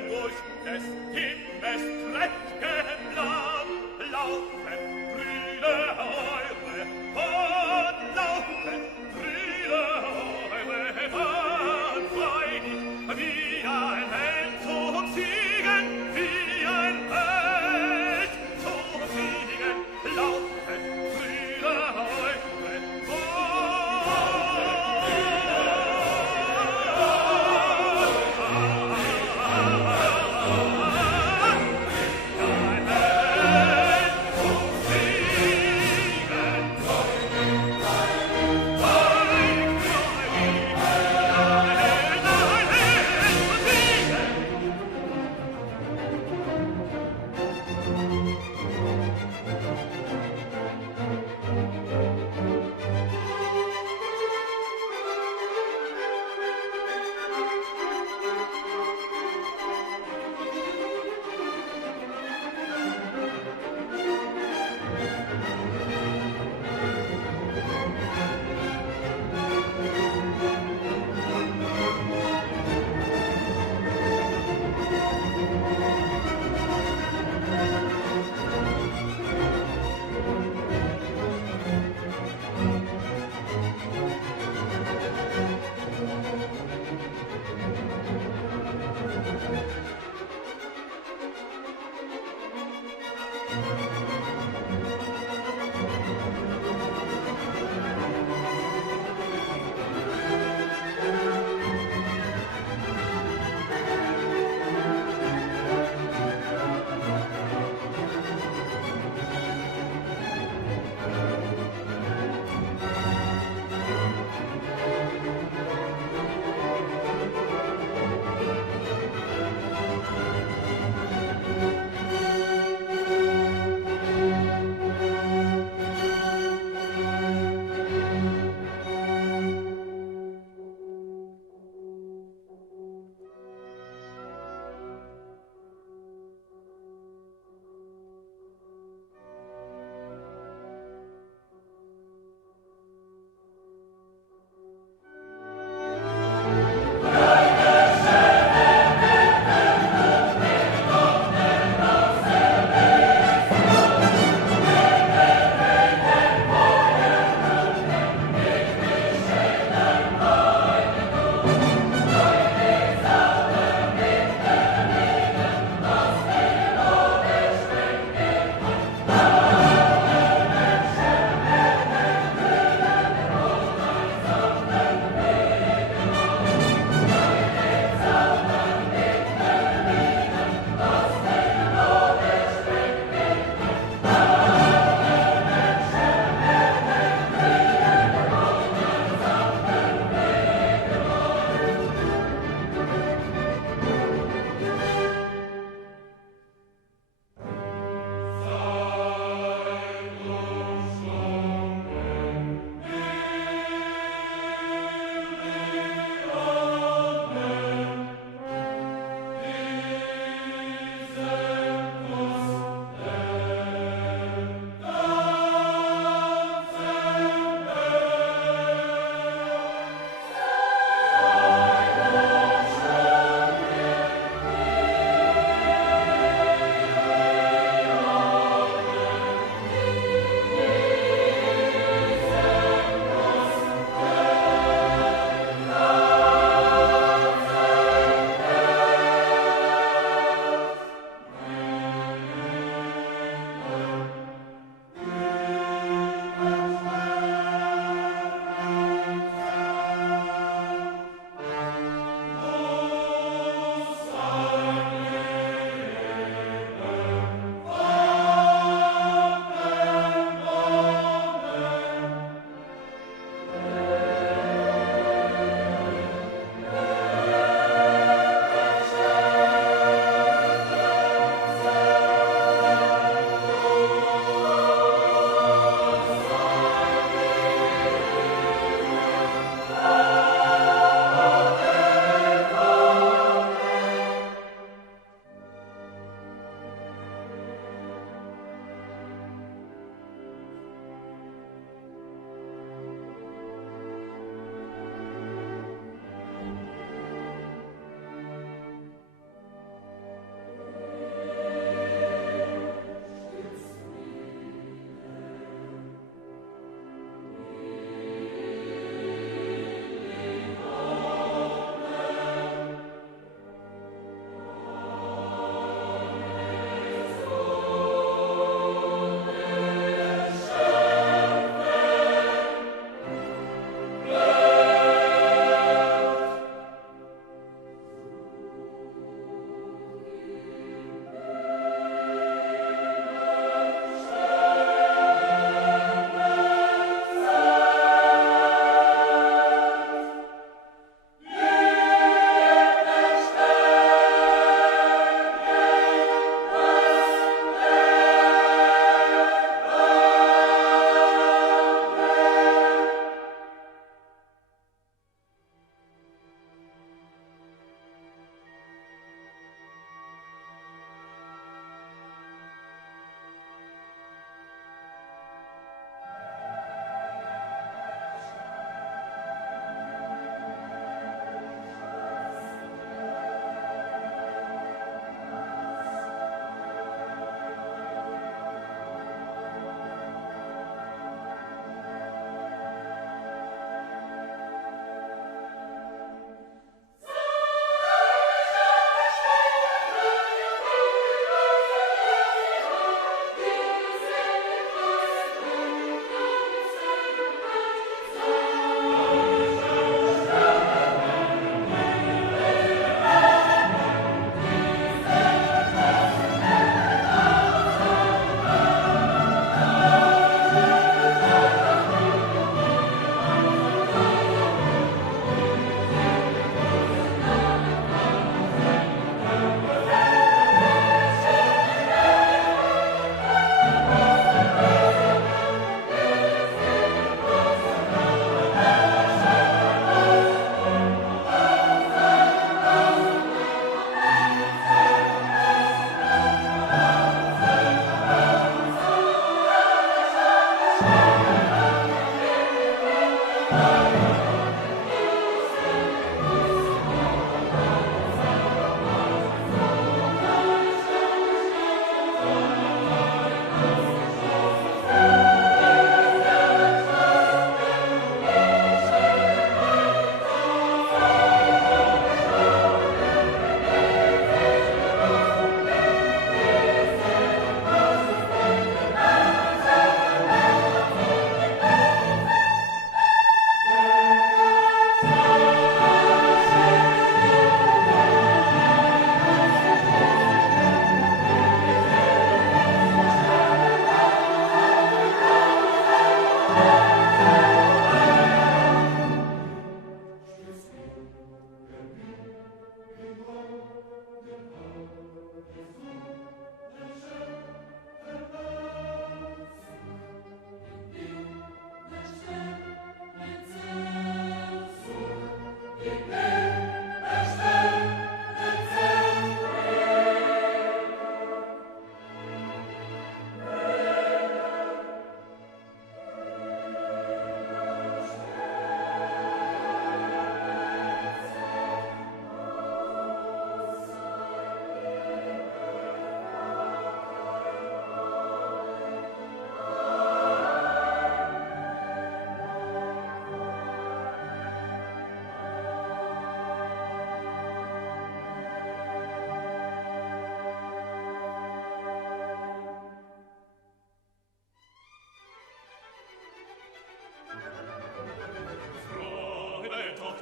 durch des Himmels prächtigen Land laufen Brüder eure, und laufen Brüder eure, und freudig wie ein Held zum Siegen, wie ein Held zum Siegen, laufen Brüder eure,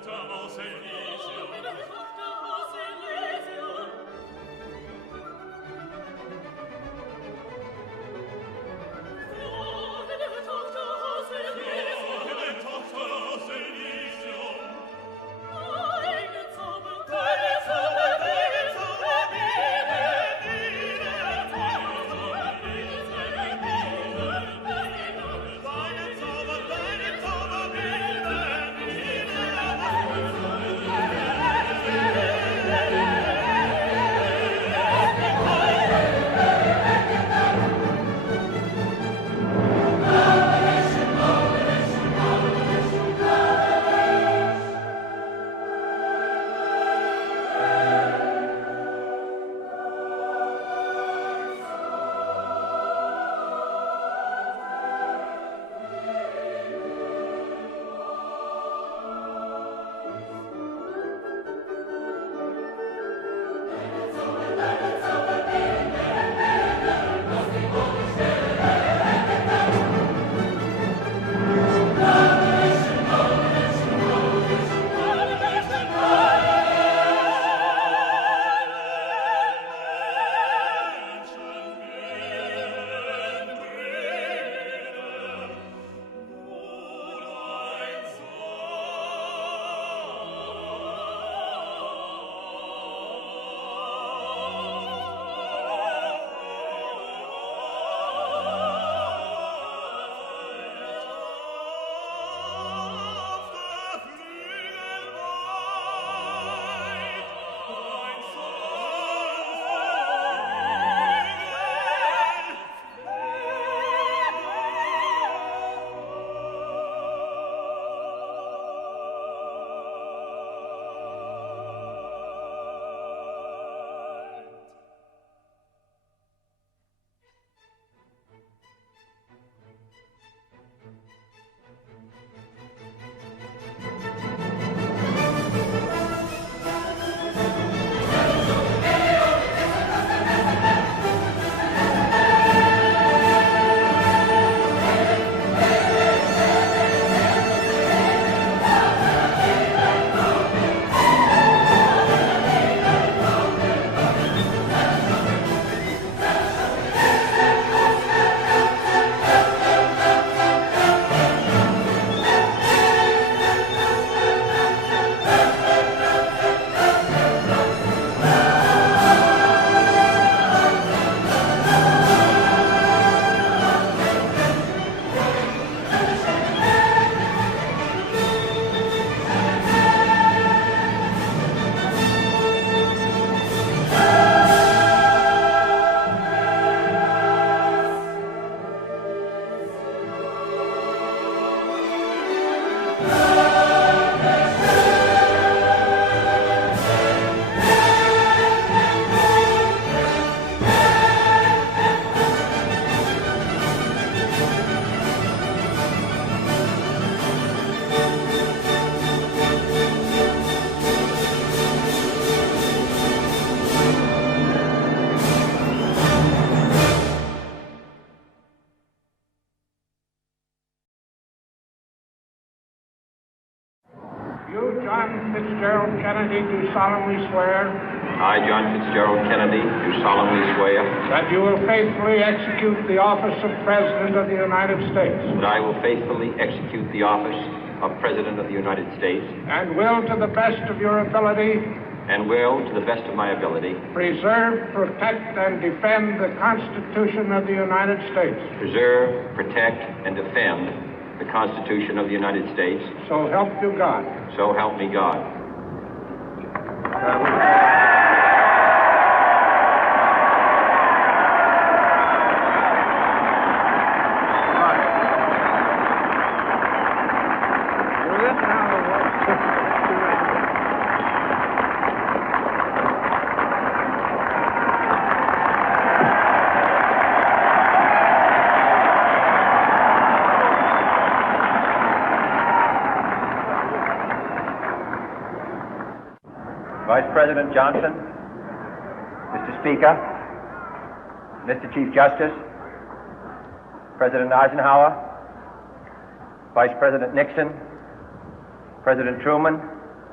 Fitzgerald Kennedy, do solemnly swear. I, John Fitzgerald Kennedy, do solemnly swear. That you will faithfully execute the office of President of the United States. That I will faithfully execute the office of President of the United States. And will, to the best of your ability. And will, to the best of my ability. Preserve, protect, and defend the Constitution of the United States. Preserve, protect, and defend the Constitution of the United States. So help you God. So help me God. Vice President Johnson, Mr. Speaker, Mr. Chief Justice, President Eisenhower, Vice President Nixon, President Truman,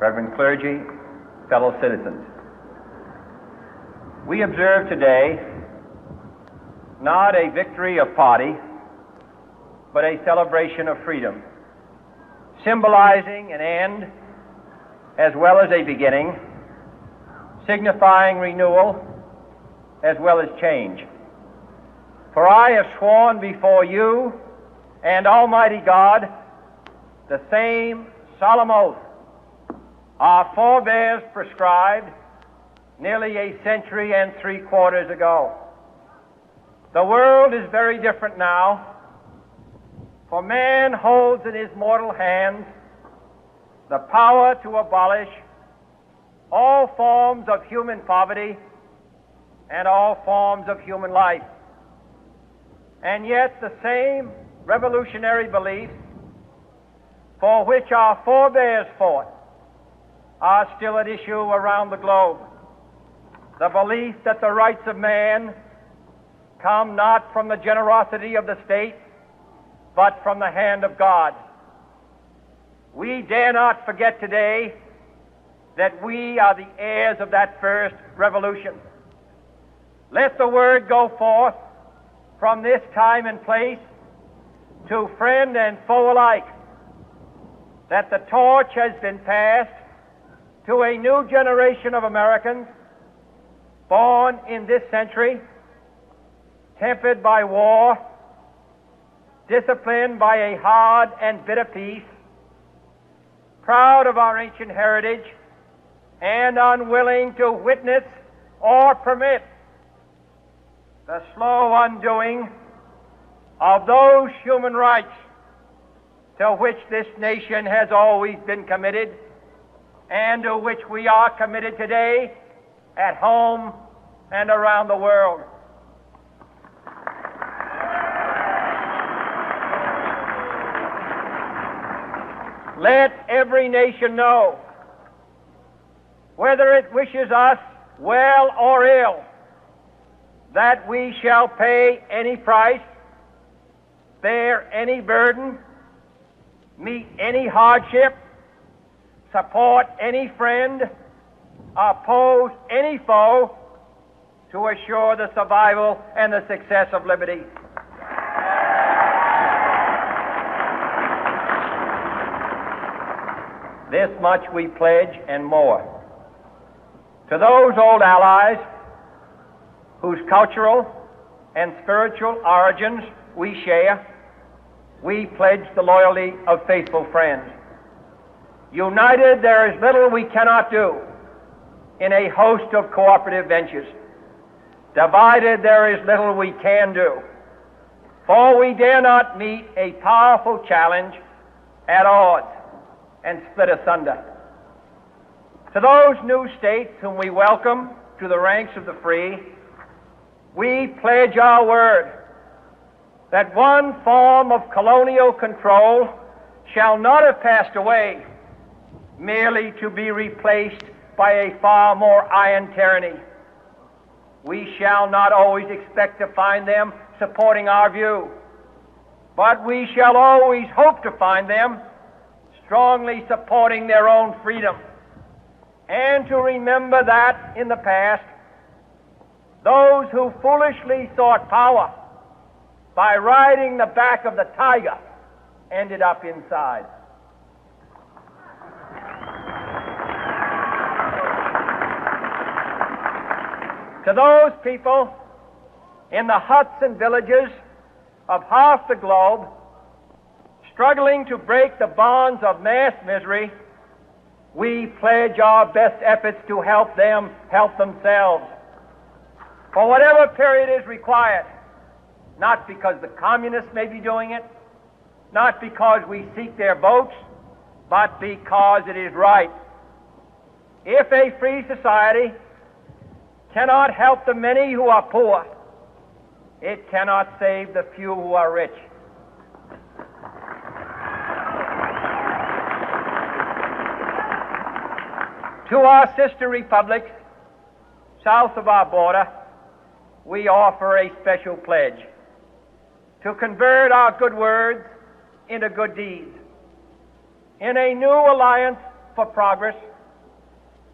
Reverend clergy, fellow citizens. We observe today not a victory of party, but a celebration of freedom, symbolizing an end as well as a beginning, signifying renewal as well as change. For I have sworn before you and Almighty God the same solemn oath our forebears prescribed nearly a century and 3/4 ago. The world is very different now, for man holds in his mortal hands the power to abolish all forms of human poverty and all forms of human life. And yet the same revolutionary beliefs for which our forebears fought are still at issue around the globe. The belief that the rights of man come not from the generosity of the state, but from the hand of God. We dare not forget today that we are the heirs of that first revolution. Let the word go forth from this time and place to friend and foe alike that the torch has been passed to a new generation of Americans born in this century, tempered by war, disciplined by a hard and bitter peace, proud of our ancient heritage, and unwilling to witness or permit the slow undoing of those human rights to which this nation has always been committed and to which we are committed today at home and around the world. Let every nation know, whether it wishes us well or ill, that we shall pay any price, bear any burden, meet any hardship, support any friend, oppose any foe to assure the survival and the success of liberty. This much we pledge and more. To those old allies whose cultural and spiritual origins we share, we pledge the loyalty of faithful friends. United, there is little we cannot do in a host of cooperative ventures. Divided, there is little we can do, for we dare not meet a powerful challenge at odds and split asunder. To those new states whom we welcome to the ranks of the free, we pledge our word that one form of colonial control shall not have passed away, merely to be replaced by a far more iron tyranny. We shall not always expect to find them supporting our view, but we shall always hope to find them strongly supporting their own freedom, and to remember that in the past, those who foolishly sought power by riding the back of the tiger ended up inside. To those people in the huts and villages of half the globe struggling to break the bonds of mass misery, we pledge our best efforts to help them help themselves for whatever period is required, not because the communists may be doing it, not because we seek their votes, but because it is right. If a free society cannot help the many who are poor, it cannot save the few who are rich. To our sister republics south of our border, we offer a special pledge to convert our good words into good deeds. In a new alliance for progress,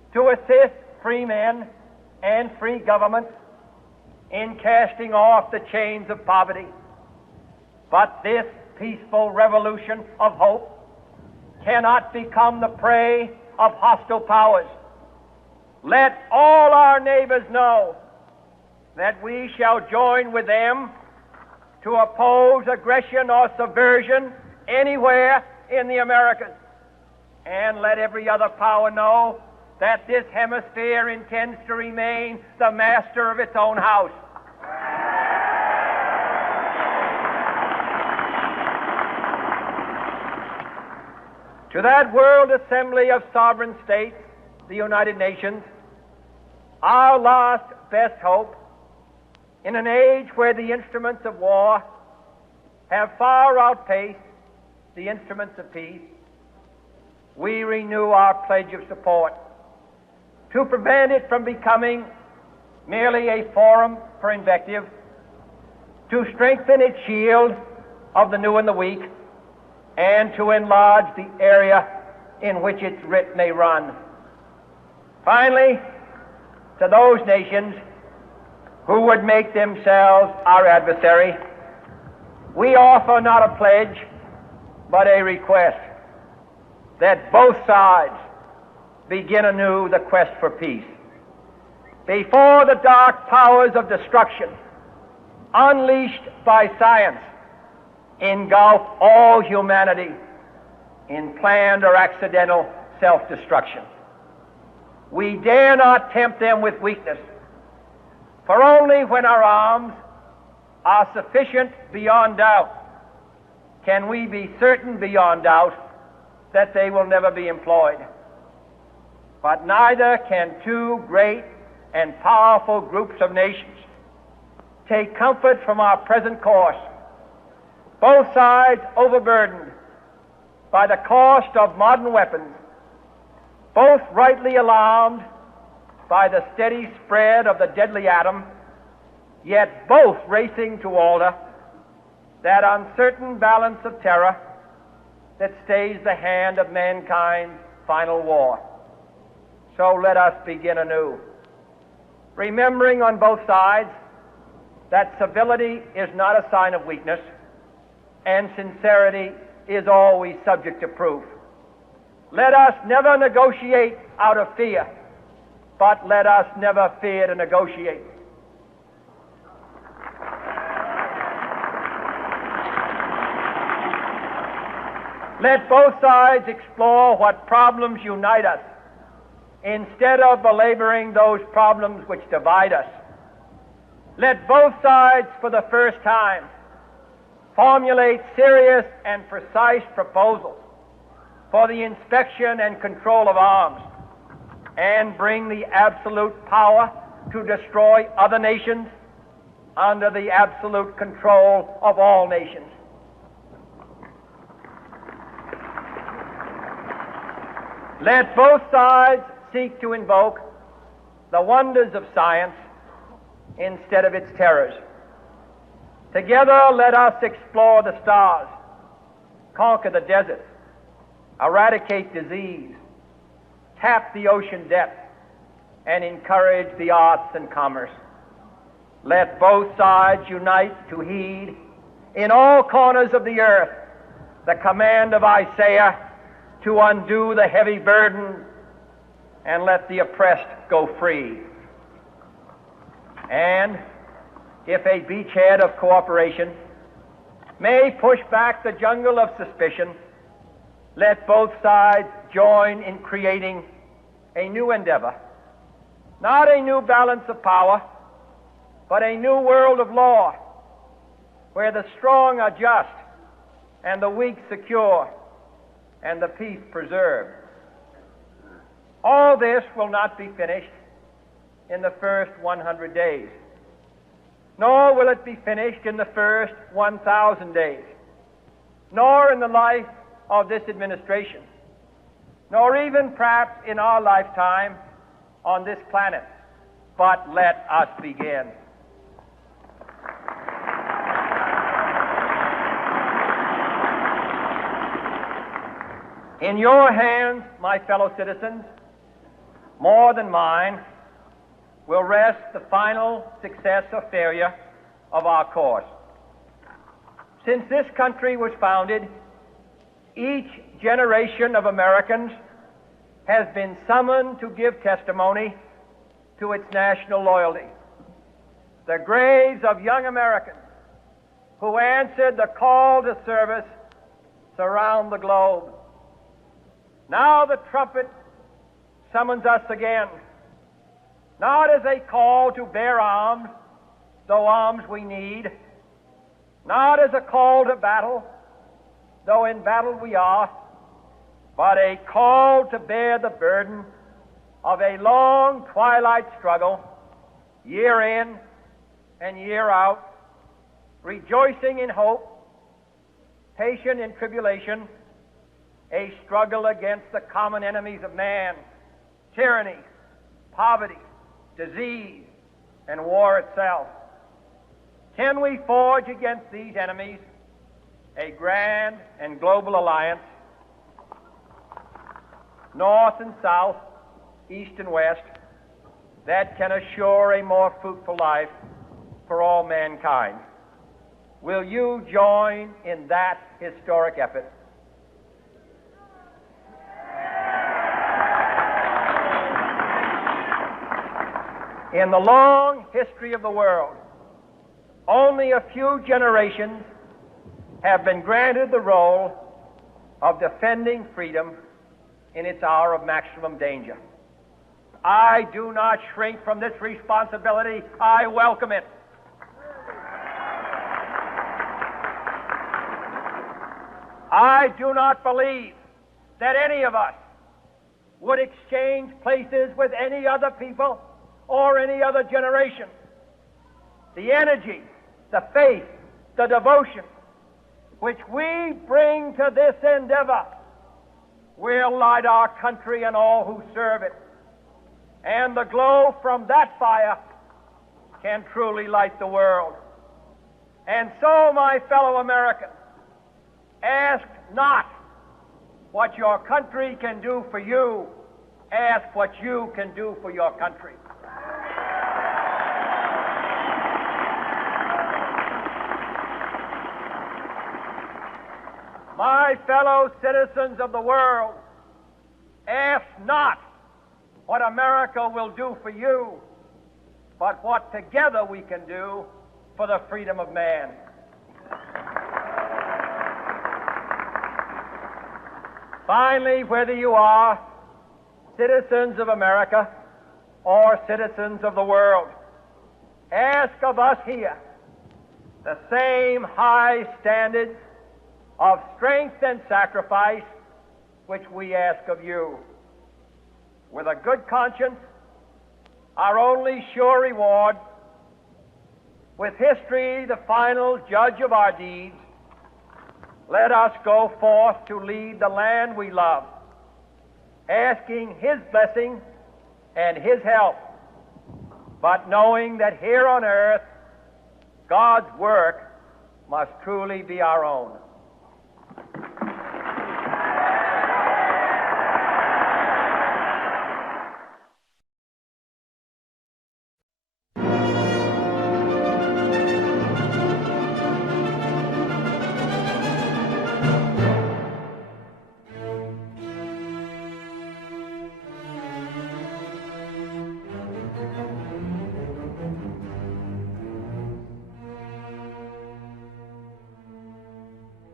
to assist free men and free governments in casting off the chains of poverty. But this peaceful revolution of hope cannot become the prey of hostile powers. Let all our neighbors know that we shall join with them to oppose aggression or subversion anywhere in the Americas. And let every other power know that this hemisphere intends to remain the master of its own house. To that World Assembly of Sovereign States, the United Nations, our last best hope, in an age where the instruments of war have far outpaced the instruments of peace, we renew our pledge of support to prevent it from becoming merely a forum for invective, to strengthen its shield of the new and the weak, and to enlarge the area in which its writ may run. Finally, to those nations who would make themselves our adversary, we offer not a pledge, but a request that both sides begin anew the quest for peace. Before the dark powers of destruction, unleashed by science, engulf all humanity in planned or accidental self-destruction, we dare not tempt them with weakness, for only when our arms are sufficient beyond doubt can we be certain beyond doubt that they will never be employed. But neither can two great and powerful groups of nations take comfort from our present course, both sides overburdened by the cost of modern weapons, both rightly alarmed by the steady spread of the deadly atom, yet both racing to alter that uncertain balance of terror that stays the hand of mankind's final war. So let us begin anew, remembering on both sides that civility is not a sign of weakness, and sincerity is always subject to proof. Let us never negotiate out of fear, but let us never fear to negotiate. Let both sides explore what problems unite us, instead of belaboring those problems which divide us. Let both sides, for the first time, formulate serious and precise proposals for the inspection and control of arms, and bring the absolute power to destroy other nations under the absolute control of all nations. Let both sides seek to invoke the wonders of science instead of its terrors. Together, let us explore the stars, conquer the deserts, eradicate disease, tap the ocean depths, and encourage the arts and commerce. Let both sides unite to heed in all corners of the earth the command of Isaiah to undo the heavy burden and let the oppressed go free. And if a beachhead of cooperation may push back the jungle of suspicion, let both sides join in creating a new endeavor, not a new balance of power, but a new world of law, where the strong are just and the weak secure and the peace preserved. All this will not be finished in the first 100 days, nor will it be finished in the first 1,000 days, nor in the life of this administration, nor even perhaps in our lifetime on this planet. But let us begin. In your hands, my fellow citizens, more than mine, will rest the final success or failure of our course. Since this country was founded, each generation of Americans has been summoned to give testimony to its national loyalty. The graves of young Americans who answered the call to service surround the globe. Now the trumpet summons us again, not as a call to bear arms, though arms we need, not as a call to battle, though in battle we are, but a call to bear the burden of a long twilight struggle, year in and year out, rejoicing in hope, patient in tribulation, a struggle against the common enemies of man, tyranny, poverty, disease, and war itself. Can we forge against these enemies a grand and global alliance, north and south, east and west, that can assure a more fruitful life for all mankind? Will you join in that historic effort? In the long history of the world, only a few generations have been granted the role of defending freedom in its hour of maximum danger. I do not shrink from this responsibility. I welcome it. I do not believe that any of us would exchange places with any other people or any other generation. The energy, the faith, the devotion which we bring to this endeavor will light our country and all who serve it. And the glow from that fire can truly light the world. And so, my fellow Americans, ask not what your country can do for you. Ask what you can do for your country. My fellow citizens of the world, ask not what America will do for you, but what together we can do for the freedom of man. Finally, whether you are citizens of America or citizens of the world, ask of us here the same high standards of strength and sacrifice which we ask of you. With a good conscience, our only sure reward, with history the final judge of our deeds, let us go forth to lead the land we love, asking His blessing and His help, but knowing that here on earth God's work must truly be our own.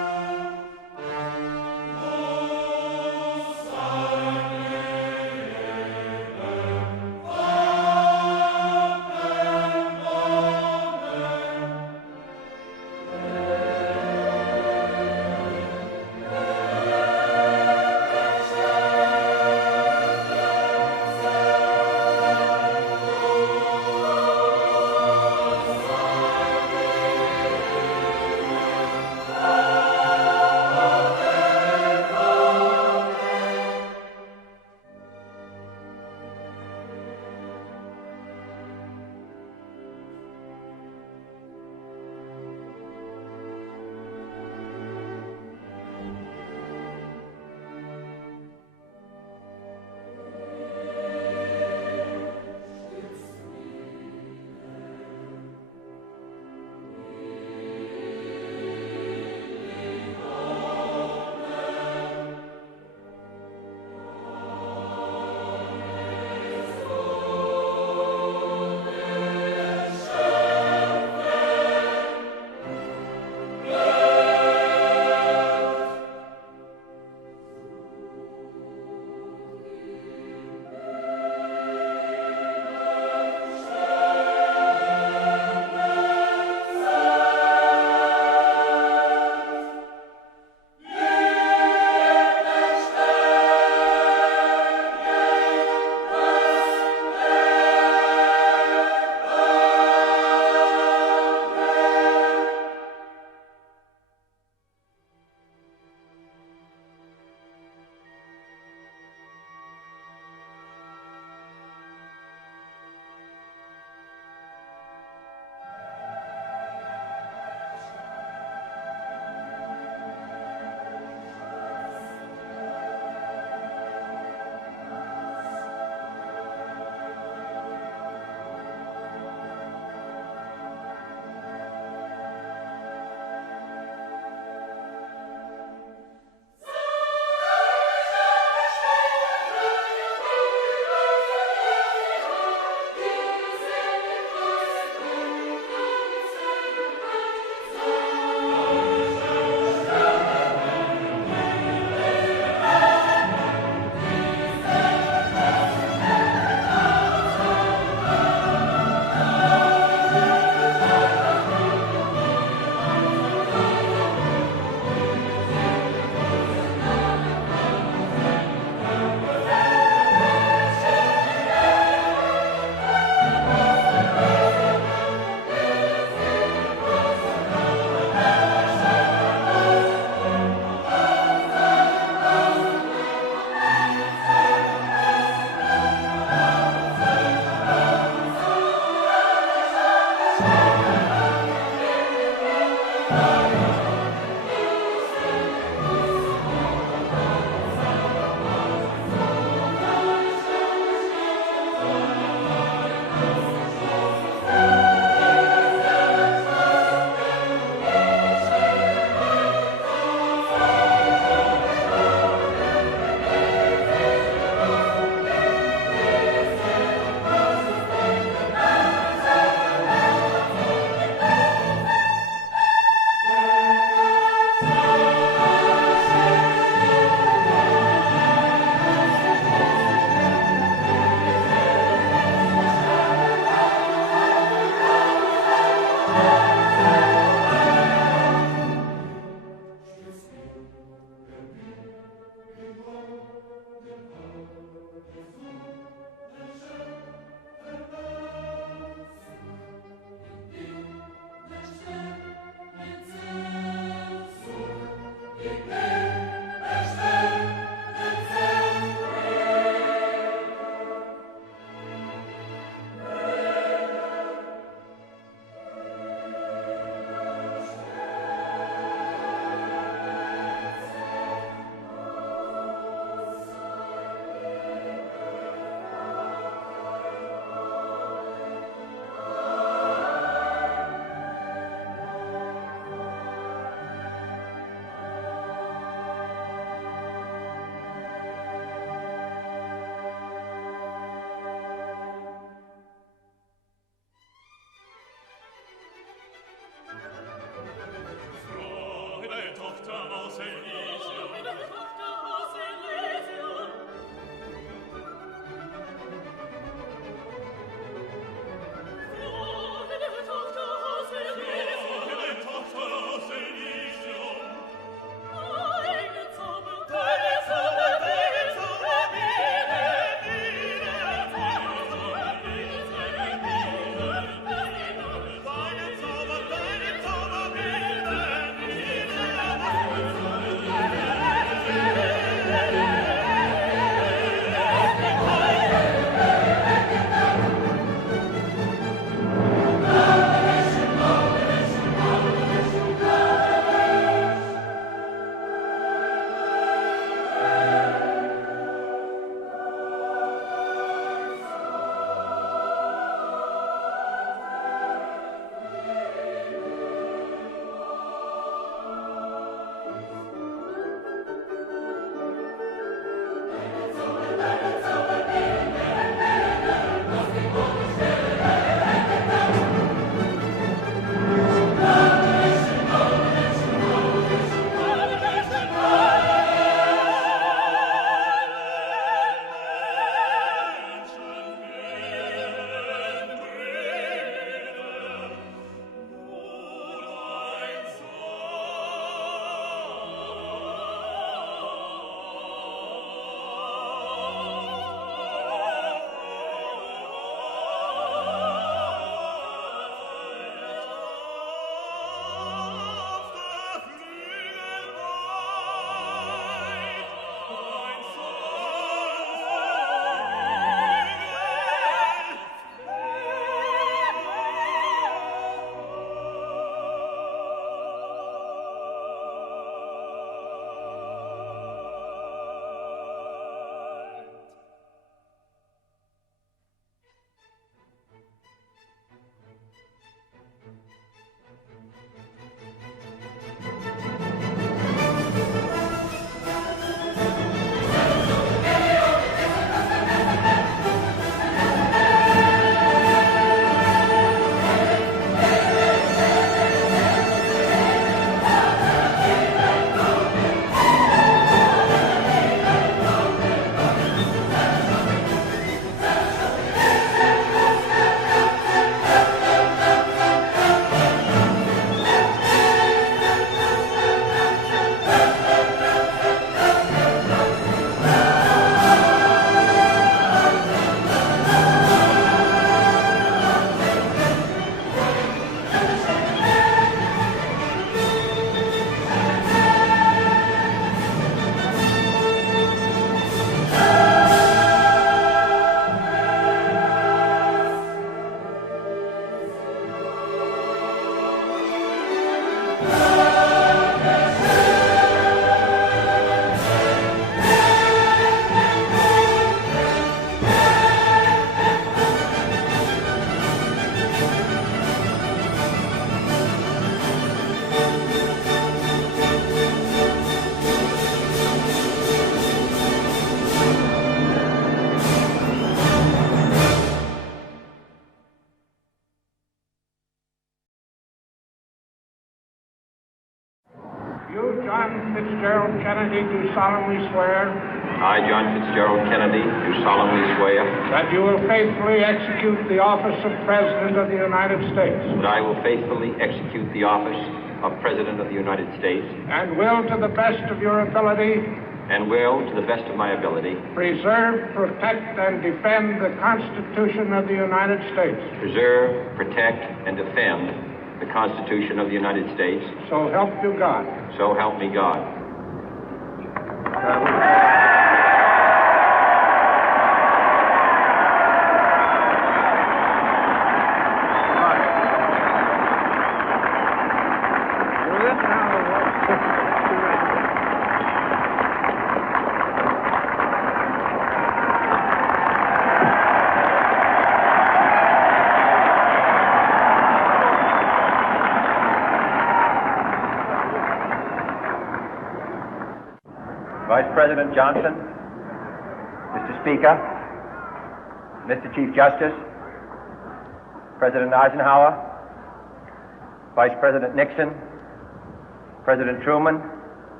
John Fitzgerald Kennedy, do solemnly swear I, John Fitzgerald Kennedy, do solemnly swear that you will faithfully execute the office of President of the United States that I will faithfully execute the office of President of the United States and will, to the best of your ability, and will, to the best of my ability, preserve, protect, and defend the Constitution of the United States. preserve, protect, and defend the Constitution of the United States. So help you God. So help me God. Vice President Johnson, Mr. Speaker, Mr. Chief Justice, President Eisenhower, Vice President Nixon, President Truman,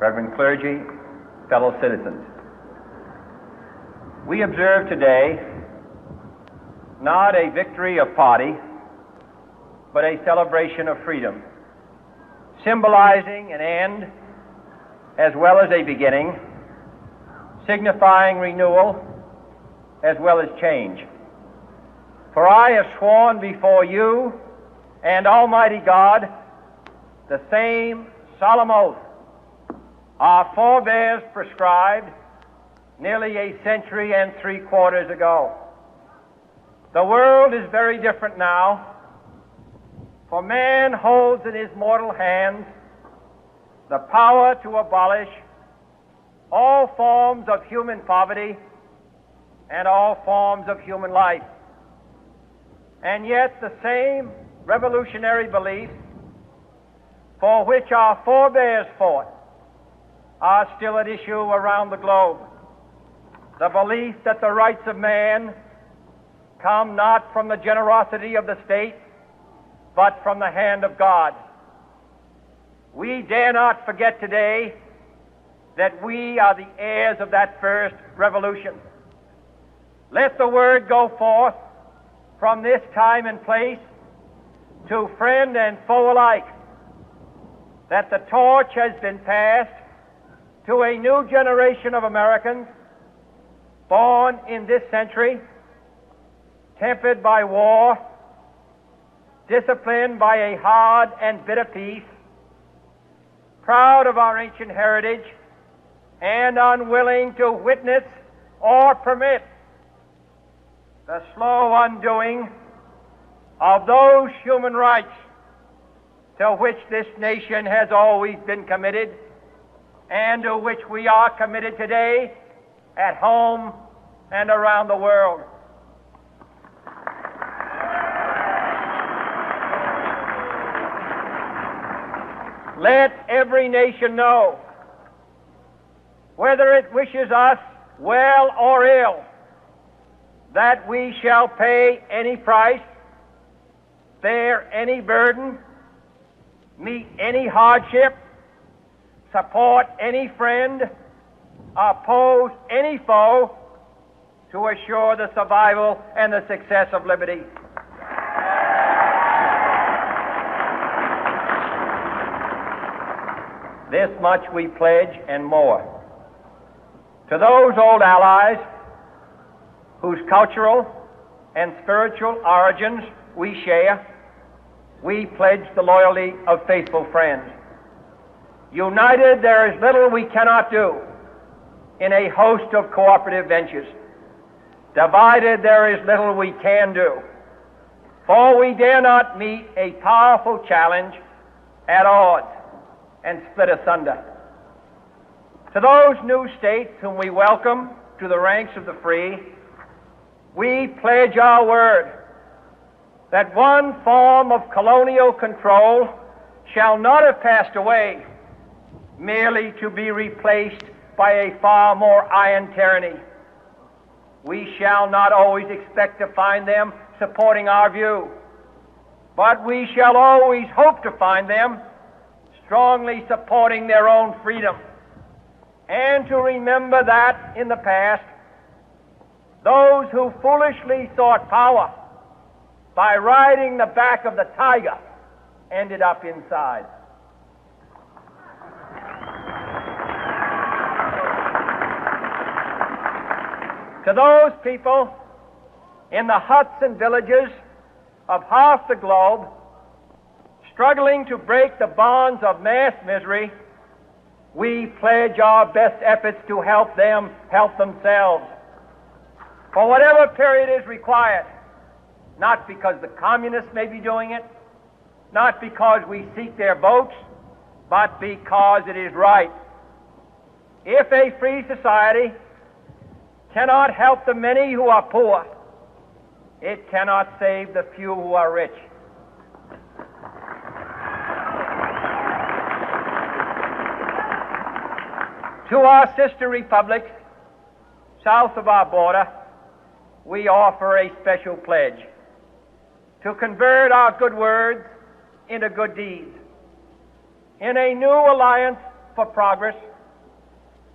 Reverend clergy, fellow citizens. We observe today not a victory of party, but a celebration of freedom, symbolizing an end as well as a beginning, signifying renewal as well as change. For I have sworn before you and Almighty God the same solemn oath our forebears prescribed nearly a century and 3/4 ago. The world is very different now, for man holds in his mortal hands the power to abolish all forms of human poverty and all forms of human life. And yet the same revolutionary beliefs for which our forebears fought are still at issue around the globe. The belief that the rights of man come not from the generosity of the state, but from the hand of God. We dare not forget today that we are the heirs of that first revolution. Let the word go forth from this time and place to friend and foe alike that the torch has been passed to a new generation of Americans born in this century, tempered by war, disciplined by a hard and bitter peace, proud of our ancient heritage, and unwilling to witness or permit the slow undoing of those human rights to which this nation has always been committed and to which we are committed today at home and around the world. Let every nation know, whether it wishes us well or ill, that we shall pay any price, bear any burden, meet any hardship, support any friend, oppose any foe to assure the survival and the success of liberty. This much we pledge and more. To those old allies whose cultural and spiritual origins we share, we pledge the loyalty of faithful friends. United, there is little we cannot do in a host of cooperative ventures. Divided, there is little we can do, for we dare not meet a powerful challenge at odds and split asunder. To those new states whom we welcome to the ranks of the free, we pledge our word that one form of colonial control shall not have passed away, merely to be replaced by a far more iron tyranny. We shall not always expect to find them supporting our view, but we shall always hope to find them strongly supporting their own freedom, and to remember that in the past, those who foolishly sought power by riding the back of the tiger ended up inside. To those people in the huts and villages of half the globe struggling to break the bonds of mass misery, we pledge our best efforts to help them help themselves for whatever period is required, not because the communists may be doing it, not because we seek their votes, but because it is right. If a free society cannot help the many who are poor, it cannot save the few who are rich. To our sister republics south of our border, we offer a special pledge to convert our good words into good deeds. In a new alliance for progress,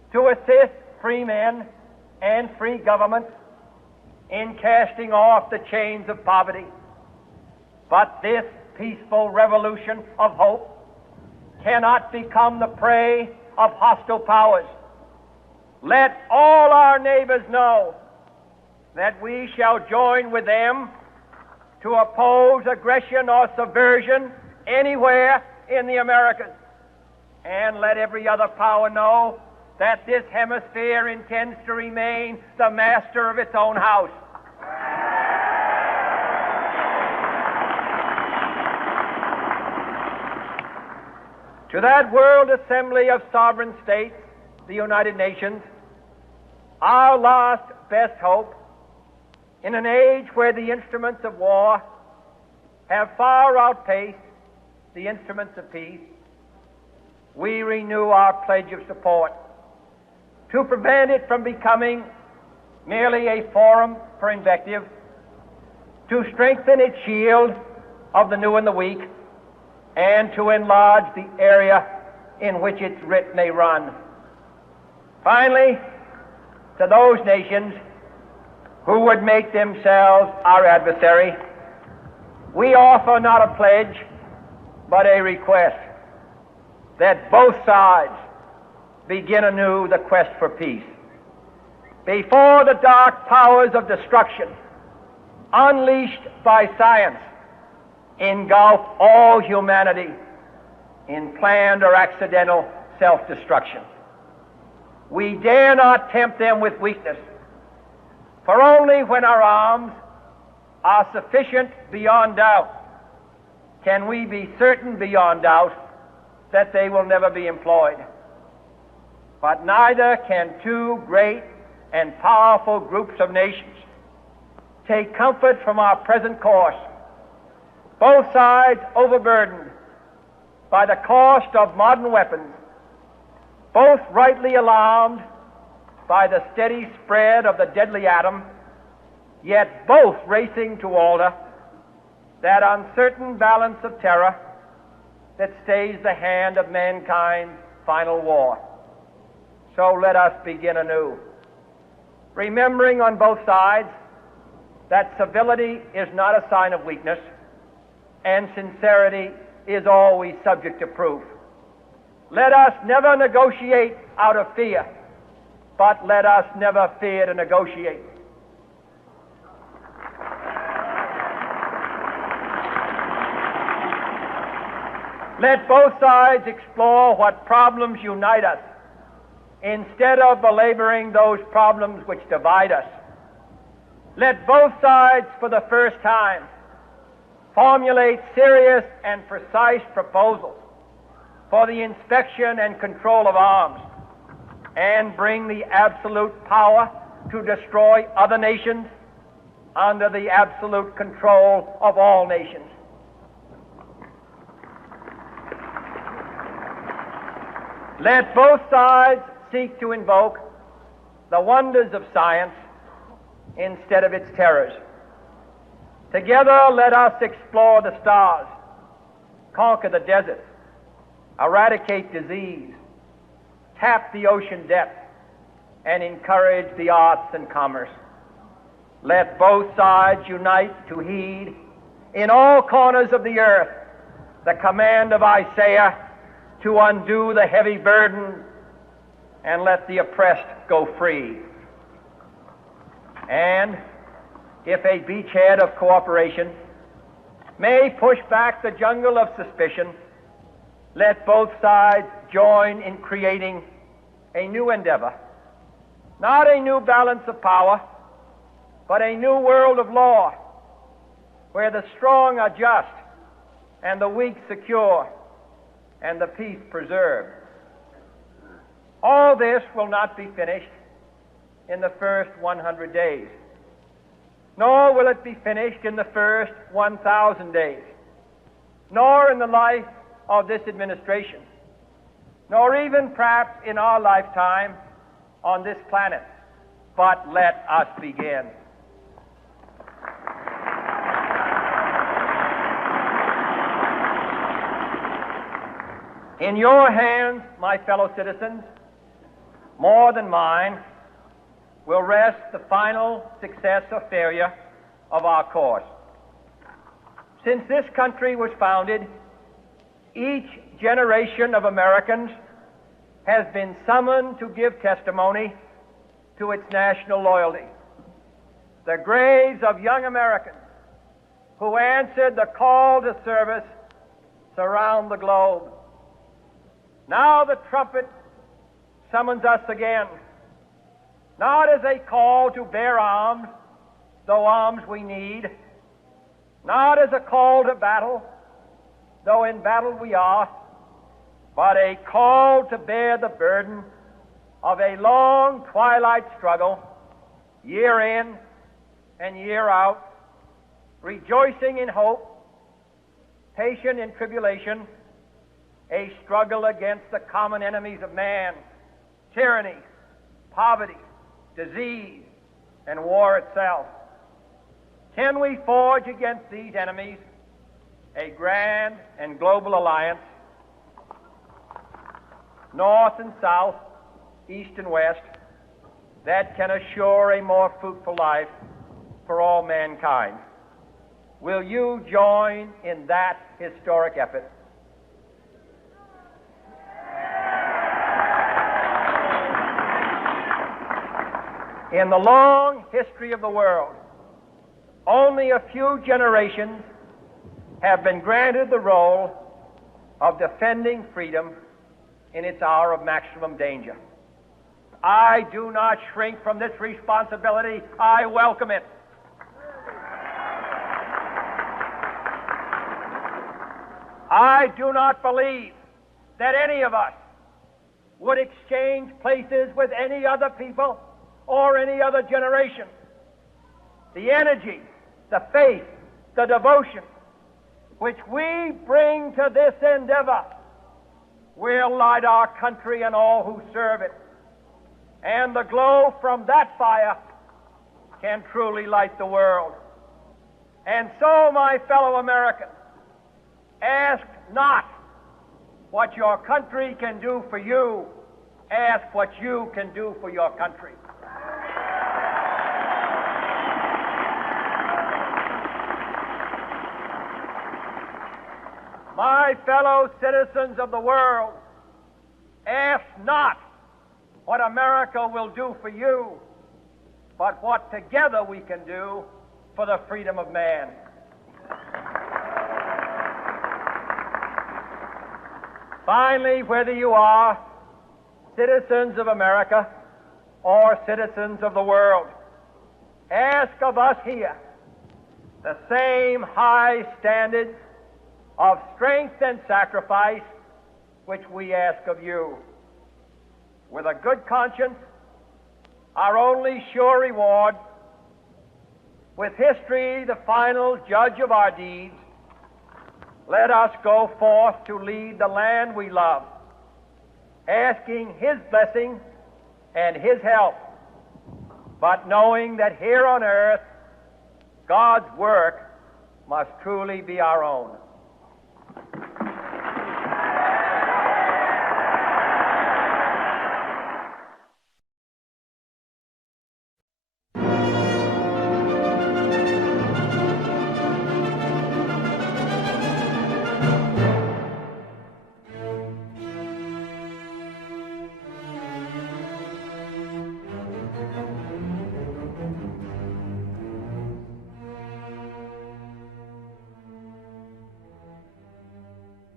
to assist free men and free governments in casting off the chains of poverty. But this peaceful revolution of hope cannot become the prey of hostile powers. Let all our neighbors know that we shall join with them to oppose aggression or subversion anywhere in the Americas. And let every other power know that this hemisphere intends to remain the master of its own house. To that World Assembly of Sovereign States, the United Nations, our last best hope, in an age where the instruments of war have far outpaced the instruments of peace, we renew our pledge of support to prevent it from becoming merely a forum for invective, to strengthen its shield of the new and the weak, and to enlarge the area in which its writ may run. Finally, to those nations who would make themselves our adversary, we offer not a pledge, but a request that both sides begin anew the quest for peace. Before the dark powers of destruction, unleashed by science, engulf all humanity in planned or accidental self-destruction, we dare not tempt them with weakness, for only when our arms are sufficient beyond doubt can we be certain beyond doubt that they will never be employed. But neither can two great and powerful groups of nations take comfort from our present course, both sides overburdened by the cost of modern weapons, both rightly alarmed by the steady spread of the deadly atom, yet both racing to alter that uncertain balance of terror that stays the hand of mankind's final war. So let us begin anew, remembering on both sides that civility is not a sign of weakness, and sincerity is always subject to proof. Let us never negotiate out of fear, but let us never fear to negotiate. Let both sides explore what problems unite us, instead of belaboring those problems which divide us. Let both sides, for the first time, formulate serious and precise proposals for the inspection and control of arms, and bring the absolute power to destroy other nations under the absolute control of all nations. Let both sides seek to invoke the wonders of science instead of its terrors. Together, let us explore the stars, conquer the deserts, eradicate disease, tap the ocean depths, and encourage the arts and commerce. Let both sides unite to heed in all corners of the earth the command of Isaiah to undo the heavy burden and let the oppressed go free. And if a beachhead of cooperation may push back the jungle of suspicion, let both sides join in creating a new endeavor, not a new balance of power, but a new world of law, where the strong are just and the weak secure and the peace preserved. All this will not be finished in the first 100 days, nor will it be finished in the first 1,000 days, nor in the life of this administration, nor even perhaps in our lifetime on this planet. But let us begin. In your hands, my fellow citizens, more than mine, will rest the final success or failure of our course. Since this country was founded, each generation of Americans has been summoned to give testimony to its national loyalty. The graves of young Americans who answered the call to service surround the globe. Now the trumpet summons us again, not as a call to bear arms, though arms we need, not as a call to battle, though in battle we are, but a call to bear the burden of a long twilight struggle, year in and year out, rejoicing in hope, patient in tribulation, a struggle against the common enemies of man, tyranny, poverty, disease, and war itself. Can we forge against these enemies a grand and global alliance, north and south, east and west, that can assure a more fruitful life for all mankind? Will you join in that historic effort? In the long history of the world, only a few generations have been granted the role of defending freedom in its hour of maximum danger. I do not shrink from this responsibility. I welcome it. I do not believe that any of us would exchange places with any other people or any other generation. The energy, the faith, the devotion which we bring to this endeavor will light our country and all who serve it. And the glow from that fire can truly light the world. And so, my fellow Americans, ask not what your country can do for you. Ask what you can do for your country. My fellow citizens of the world, ask not what America will do for you, but what together we can do for the freedom of man. Finally, whether you are citizens of America or citizens of the world, ask of us here the same high standards of strength and sacrifice which we ask of you. With a good conscience, our only sure reward, with history the final judge of our deeds, let us go forth to lead the land we love, asking His blessing and His help, but knowing that here on earth God's work must truly be our own.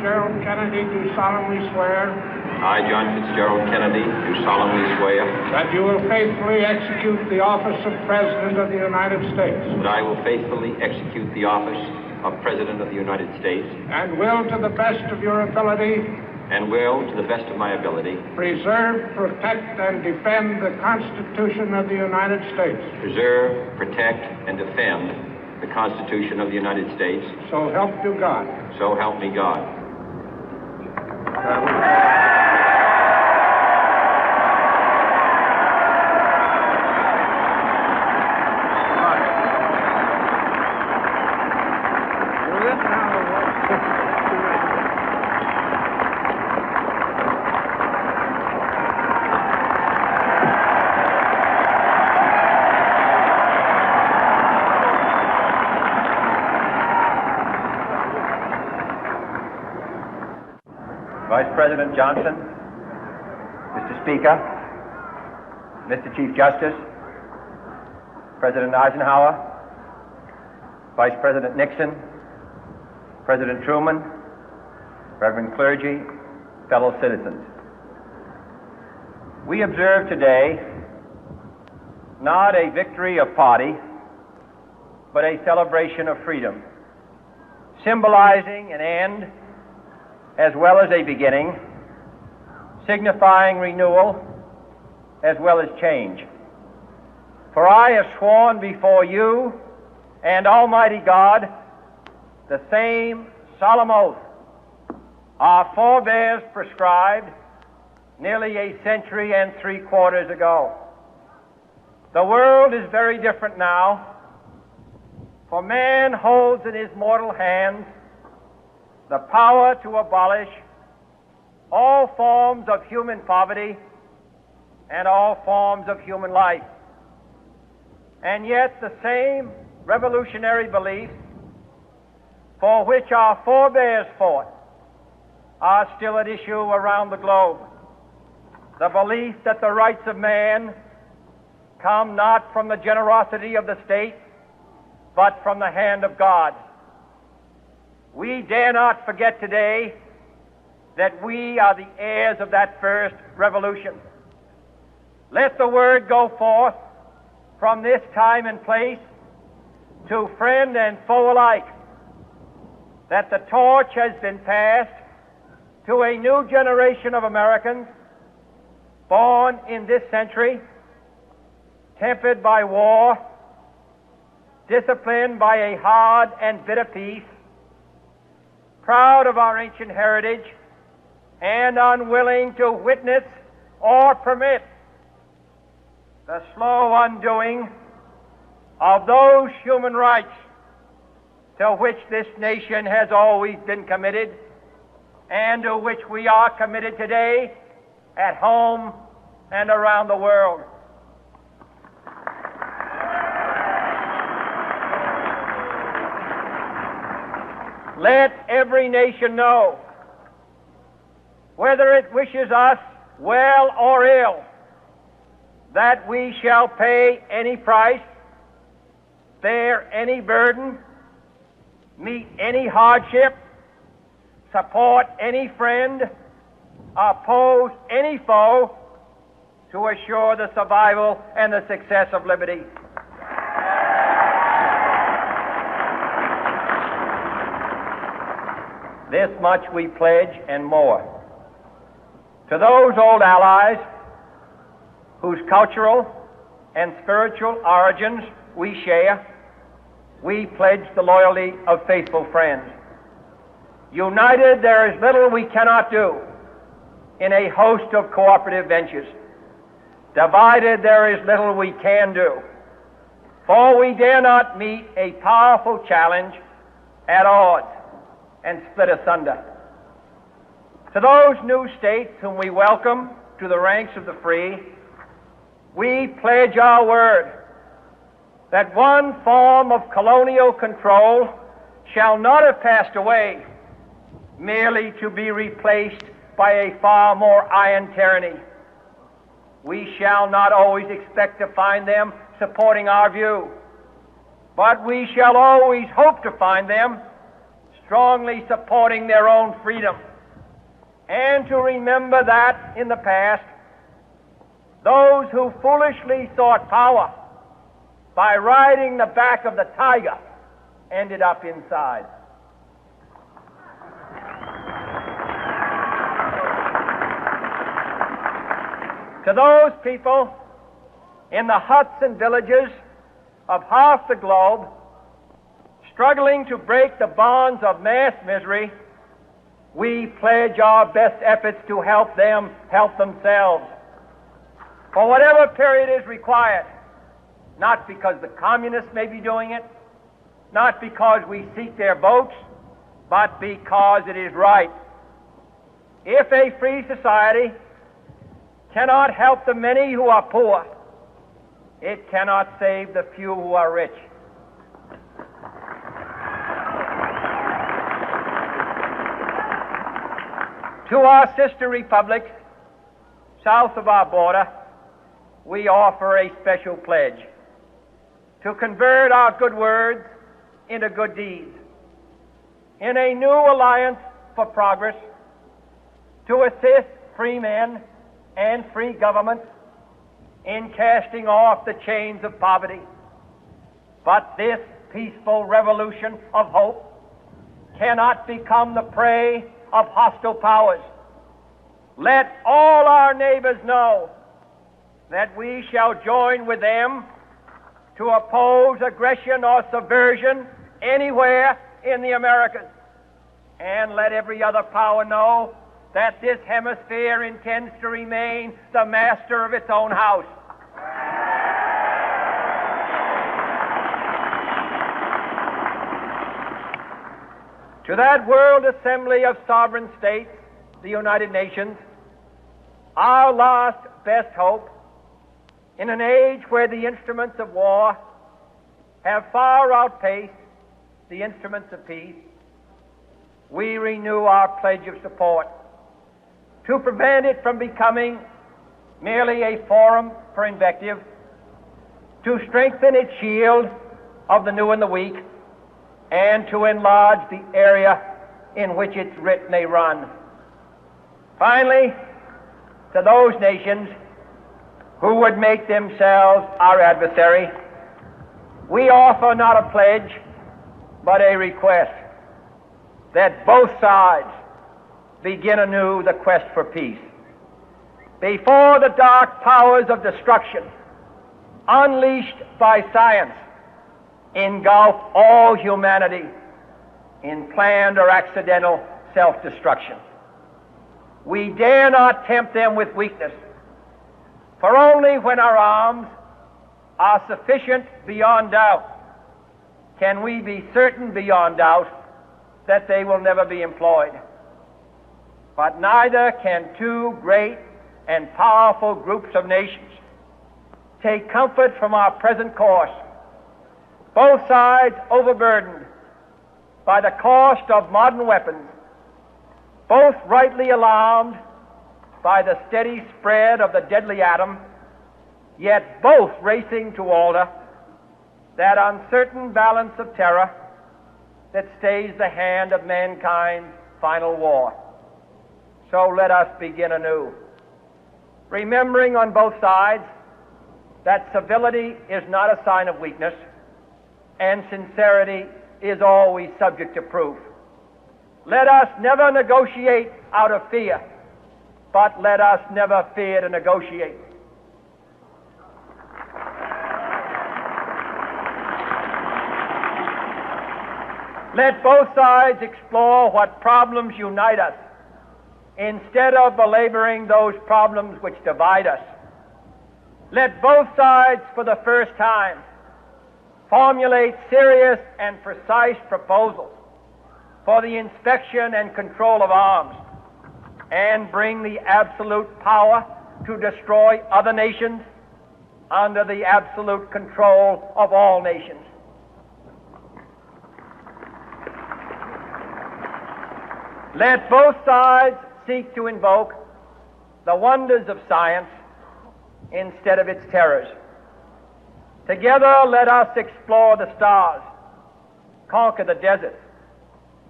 Fitzgerald Kennedy, do solemnly swear I, John Fitzgerald Kennedy, do solemnly swear that you will faithfully execute the office of President of the United States that I will faithfully execute the office of President of the United States and will, to the best of your ability, and will, to the best of my ability, preserve, protect, and defend the Constitution of the United States. preserve, protect, and defend the Constitution of the United States. So help you God. So help me God. Vice President Johnson, Mr. Speaker, Mr. Chief Justice, President Eisenhower, Vice President Nixon, President Truman, Reverend clergy, fellow citizens. We observe today not a victory of party, but a celebration of freedom, symbolizing an end as well as a beginning, signifying renewal as well as change. For I have sworn before you and Almighty God the same solemn oath our forebears prescribed nearly a century and 3/4 ago. The world is very different now, for man holds in his mortal hands the power to abolish all forms of human poverty and all forms of human life. And yet the same revolutionary beliefs for which our forebears fought are still at issue around the globe. The belief that the rights of man come not from the generosity of the state, but from the hand of God. We dare not forget today that we are the heirs of that first revolution. Let the word go forth from this time and place to friend and foe alike that the torch has been passed to a new generation of Americans born in this century, tempered by war, disciplined by a hard and bitter peace, proud of our ancient heritage, and unwilling to witness or permit the slow undoing of those human rights to which this nation has always been committed and to which we are committed today at home and around the world. Let every nation know, whether it wishes us well or ill, that we shall pay any price, bear any burden, meet any hardship, support any friend, oppose any foe to assure the survival and the success of liberty. This much we pledge and more. To those old allies whose cultural and spiritual origins we share, we pledge the loyalty of faithful friends. United, there is little we cannot do in a host of cooperative ventures. Divided, there is little we can do, for we dare not meet a powerful challenge at odds and split asunder. To those new states whom we welcome to the ranks of the free, we pledge our word that one form of colonial control shall not have passed away, merely to be replaced by a far more iron tyranny. We shall not always expect to find them supporting our view, but we shall always hope to find them strongly supporting their own freedom, and to remember that in the past, those who foolishly sought power by riding the back of the tiger ended up inside. To those people in the huts and villages of half the globe struggling to break the bonds of mass misery, we pledge our best efforts to help them help themselves for whatever period is required, not because the communists may be doing it, not because we seek their votes, but because it is right. If a free society cannot help the many who are poor, it cannot save the few who are rich. To our sister republics south of our border, we offer a special pledge to convert our good words into good deeds, in a new alliance for progress, to assist free men and free governments in casting off the chains of poverty. But this peaceful revolution of hope cannot become the prey of hostile powers. Let all our neighbors know that we shall join with them to oppose aggression or subversion anywhere in the Americas. And let every other power know that this hemisphere intends to remain the master of its own house. To that World Assembly of Sovereign States, the United Nations, our last best hope, in an age where the instruments of war have far outpaced the instruments of peace, we renew our pledge of support to prevent it from becoming merely a forum for invective, to strengthen its shield of the new and the weak, and to enlarge the area in which its writ may run. Finally, to those nations who would make themselves our adversary, we offer not a pledge, but a request that both sides begin anew the quest for peace. Before the dark powers of destruction, unleashed by science, engulf all humanity in planned or accidental self-destruction, we dare not tempt them with weakness, for only when our arms are sufficient beyond doubt can we be certain beyond doubt that they will never be employed. But neither can two great and powerful groups of nations take comfort from our present course, both sides overburdened by the cost of modern weapons, both rightly alarmed by the steady spread of the deadly atom, yet both racing to alter that uncertain balance of terror that stays the hand of mankind's final war. So let us begin anew, remembering on both sides that civility is not a sign of weakness, and sincerity is always subject to proof. Let us never negotiate out of fear, but let us never fear to negotiate. Let both sides explore what problems unite us, instead of belaboring those problems which divide us. Let both sides, for the first time, formulate serious and precise proposals for the inspection and control of arms, and bring the absolute power to destroy other nations under the absolute control of all nations. Let both sides seek to invoke the wonders of science instead of its terrors. Together let us explore the stars, conquer the deserts,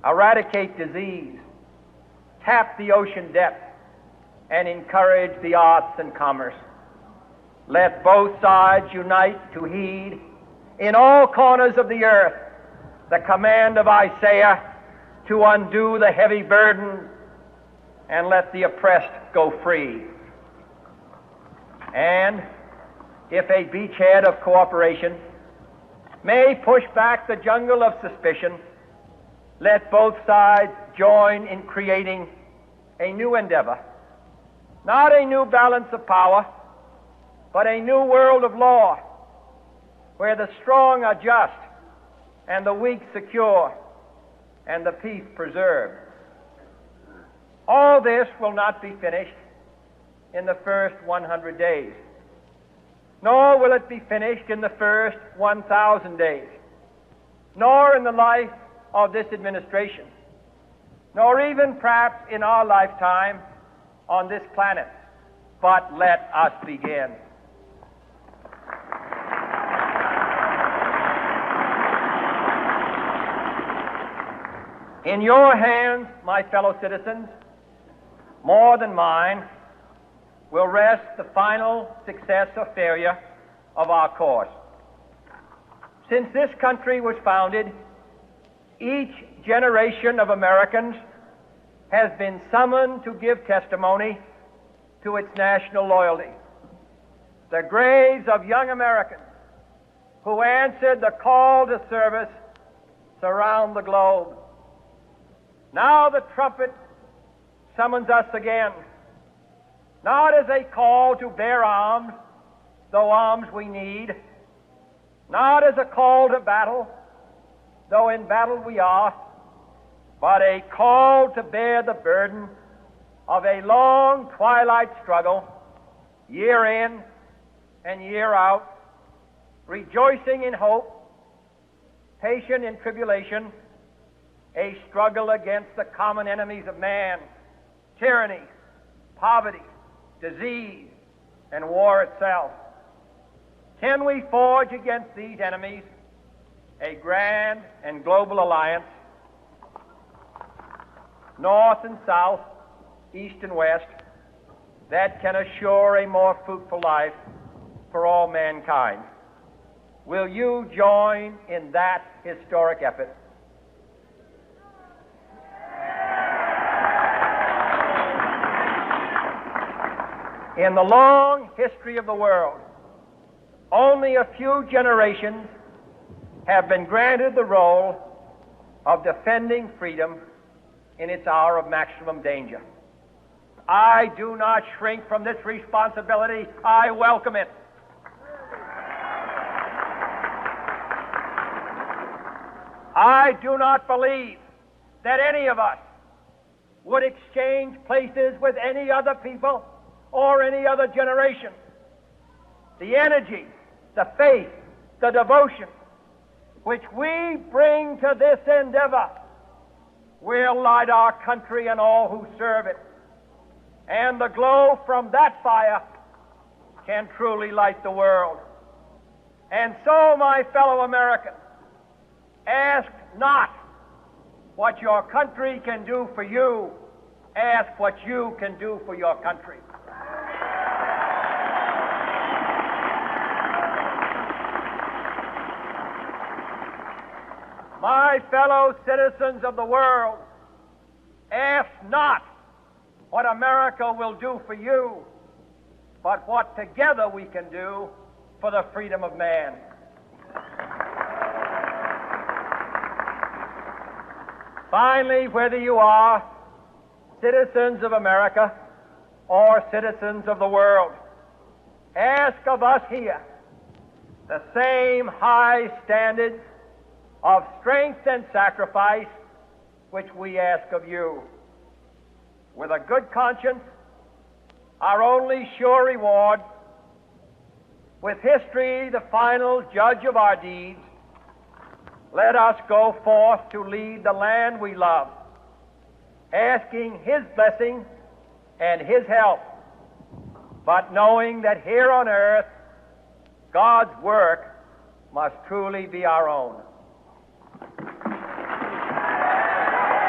eradicate disease, tap the ocean depth, and encourage the arts and commerce. Let both sides unite to heed in all corners of the earth the command of Isaiah to undo the heavy burden and let the oppressed go free. And if a beachhead of cooperation may push back the jungle of suspicion, let both sides join in creating a new endeavor, not a new balance of power, but a new world of law, where the strong are just and the weak secure and the peace preserved. All this will not be finished in the first 100 days, nor will it be finished in the first 1,000 days, nor in the life of this administration, nor even perhaps in our lifetime on this planet. But let us begin. In your hands, my fellow citizens, more than mine, will rest the final success or failure of our course. Since this country was founded, each generation of Americans has been summoned to give testimony to its national loyalty. The graves of young Americans who answered the call to service surround the globe. Now the trumpet summons us again, not as a call to bear arms, though arms we need, not as a call to battle, though in battle we are, but a call to bear the burden of a long twilight struggle, year in and year out, rejoicing in hope, patient in tribulation, a struggle against the common enemies of man, tyranny, poverty, disease, and war itself. Can we forge against these enemies a grand and global alliance, north and south, east and west, that can assure a more fruitful life for all mankind? Will you join in that historic effort? In the long history of the world, only a few generations have been granted the role of defending freedom in its hour of maximum danger. I do not shrink from this responsibility. I welcome it. I do not believe that any of us would exchange places with any other people or any other generation. The energy, the faith, the devotion which we bring to this endeavor will light our country and all who serve it. And the glow from that fire can truly light the world. And so, my fellow Americans, ask not what your country can do for you. Ask what you can do for your country. My fellow citizens of the world, ask not what America will do for you, but what together we can do for the freedom of man. Finally, whether you are citizens of America or citizens of the world, ask of us here the same high standards of strength and sacrifice which we ask of you. With a good conscience, our only sure reward, with history the final judge of our deeds, let us go forth to lead the land we love, asking His blessing and His help, but knowing that here on earth God's work must truly be our own.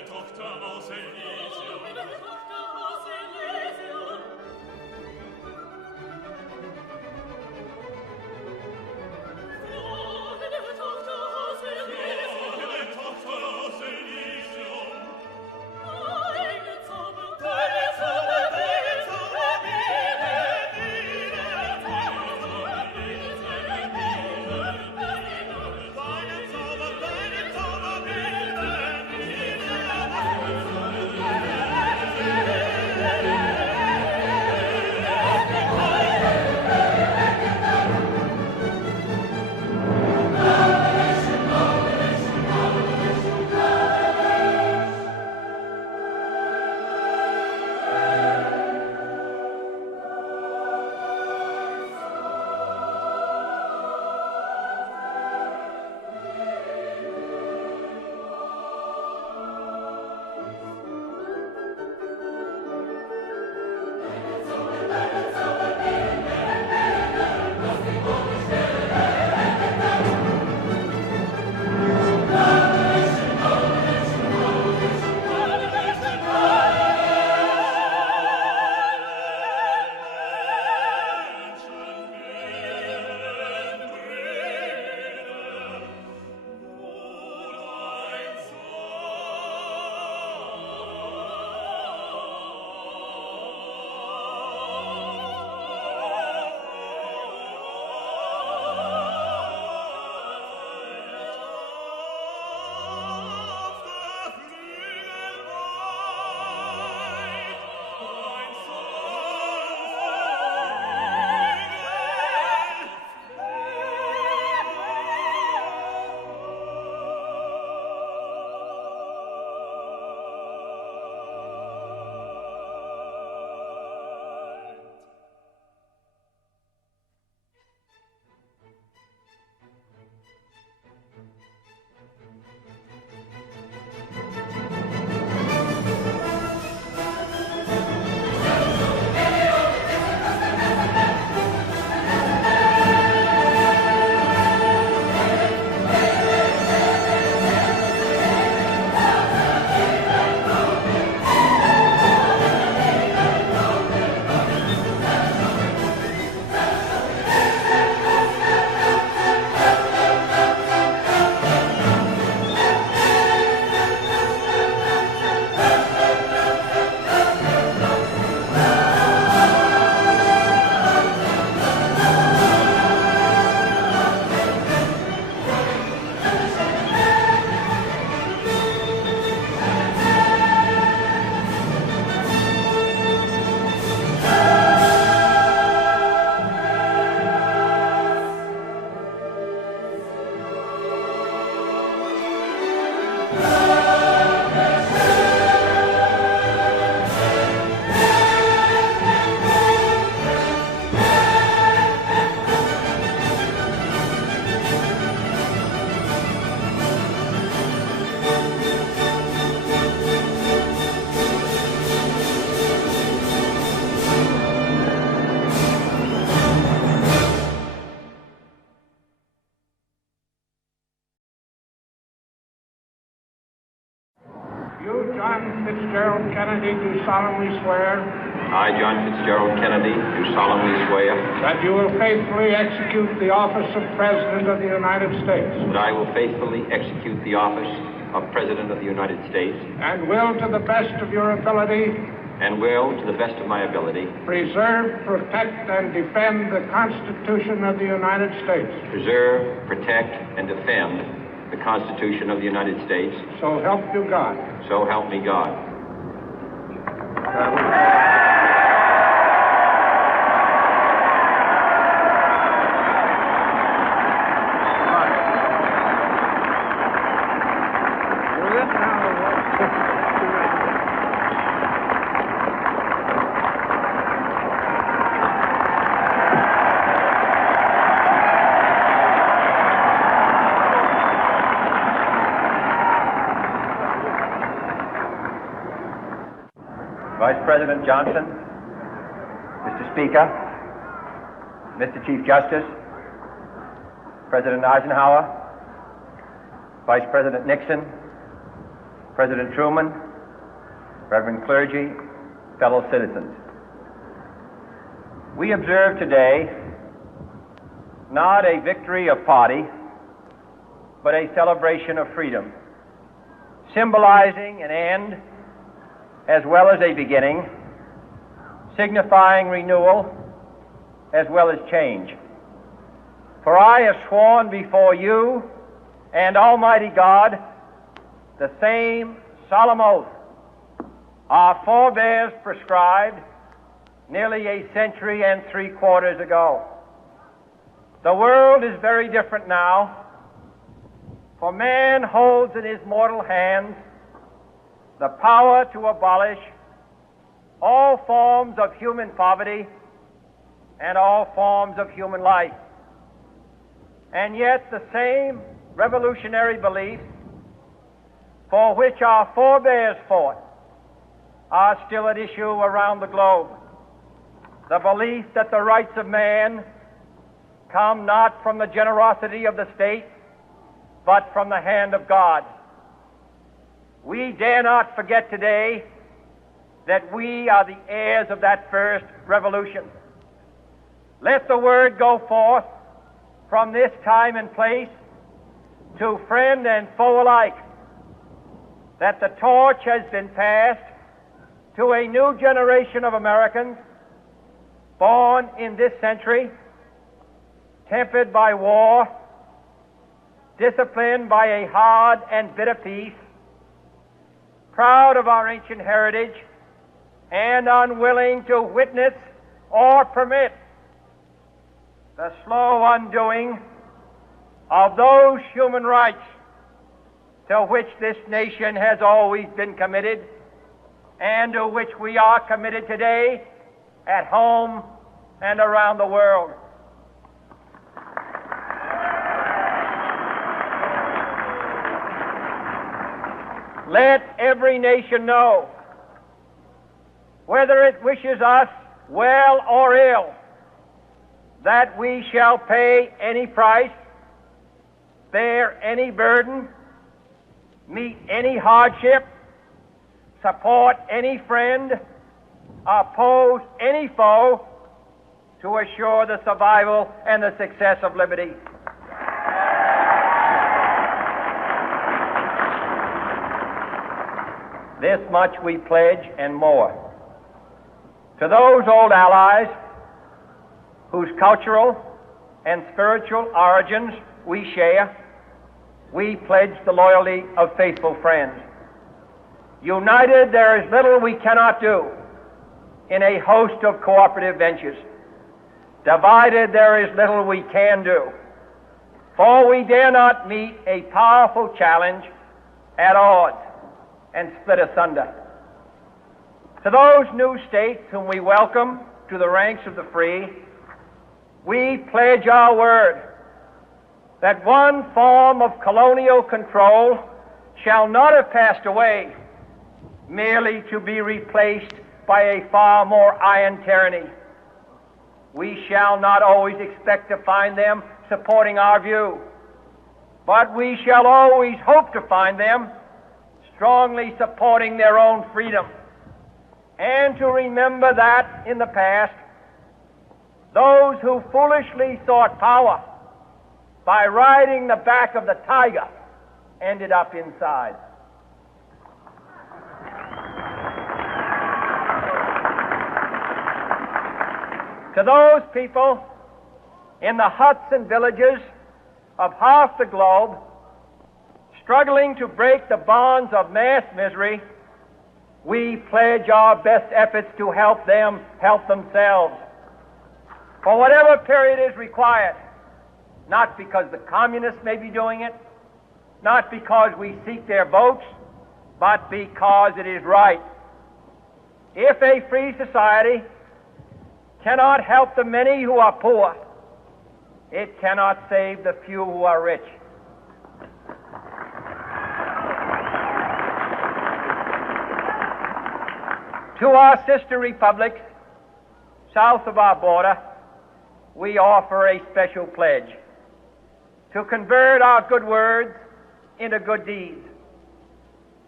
You, John Fitzgerald Kennedy, do solemnly swear I, John Fitzgerald Kennedy, do solemnly swear that you will faithfully execute the office of President of the United States that I will faithfully execute the office of President of the United States and will, to the best of your ability, and will, to the best of my ability, preserve, protect, and defend the Constitution of the United States. preserve, protect, and defend the Constitution of the United States. So help you God. So help me God. Vice President Johnson, Mr. Speaker, Mr. Chief Justice, President Eisenhower, Vice President Nixon, President Truman, Reverend clergy, fellow citizens. We observe today not a victory of party, but a celebration of freedom, symbolizing an end as well as a beginning, signifying renewal as well as change. For I have sworn before you and Almighty God the same solemn oath our forebears prescribed nearly a century and 3/4 ago. The world is very different now, for man holds in his mortal hands the power to abolish all forms of human poverty and all forms of human life. And yet the same revolutionary beliefs for which our forebears fought are still at issue around the globe. The belief that the rights of man come not from the generosity of the state, but from the hand of God. We dare not forget today that we are the heirs of that first revolution. Let the word go forth from this time and place to friend and foe alike that the torch has been passed to a new generation of Americans born in this century, tempered by war, disciplined by a hard and bitter peace, proud of our ancient heritage, and unwilling to witness or permit the slow undoing of those human rights to which this nation has always been committed and to which we are committed today at home and around the world. Let every nation know, whether it wishes us well or ill, that we shall pay any price, bear any burden, meet any hardship, support any friend, oppose any foe to assure the survival and the success of liberty. This much we pledge and more. To those old allies whose cultural and spiritual origins we share, we pledge the loyalty of faithful friends. United, there is little we cannot do in a host of cooperative ventures. Divided, there is little we can do, for we dare not meet a powerful challenge at odds and split asunder. To those new states whom we welcome to the ranks of the free, we pledge our word that one form of colonial control shall not have passed away, merely to be replaced by a far more iron tyranny. We shall not always expect to find them supporting our view, but we shall always hope to find them strongly supporting their own freedom, and to remember that in the past, those who foolishly sought power by riding the back of the tiger ended up inside. To those people in the huts and villages of half the globe struggling to break the bonds of mass misery, we pledge our best efforts to help them help themselves for whatever period is required, not because the communists may be doing it, not because we seek their votes, but because it is right. If a free society cannot help the many who are poor, it cannot save the few who are rich. To our sister republics south of our border, we offer a special pledge to convert our good words into good deeds.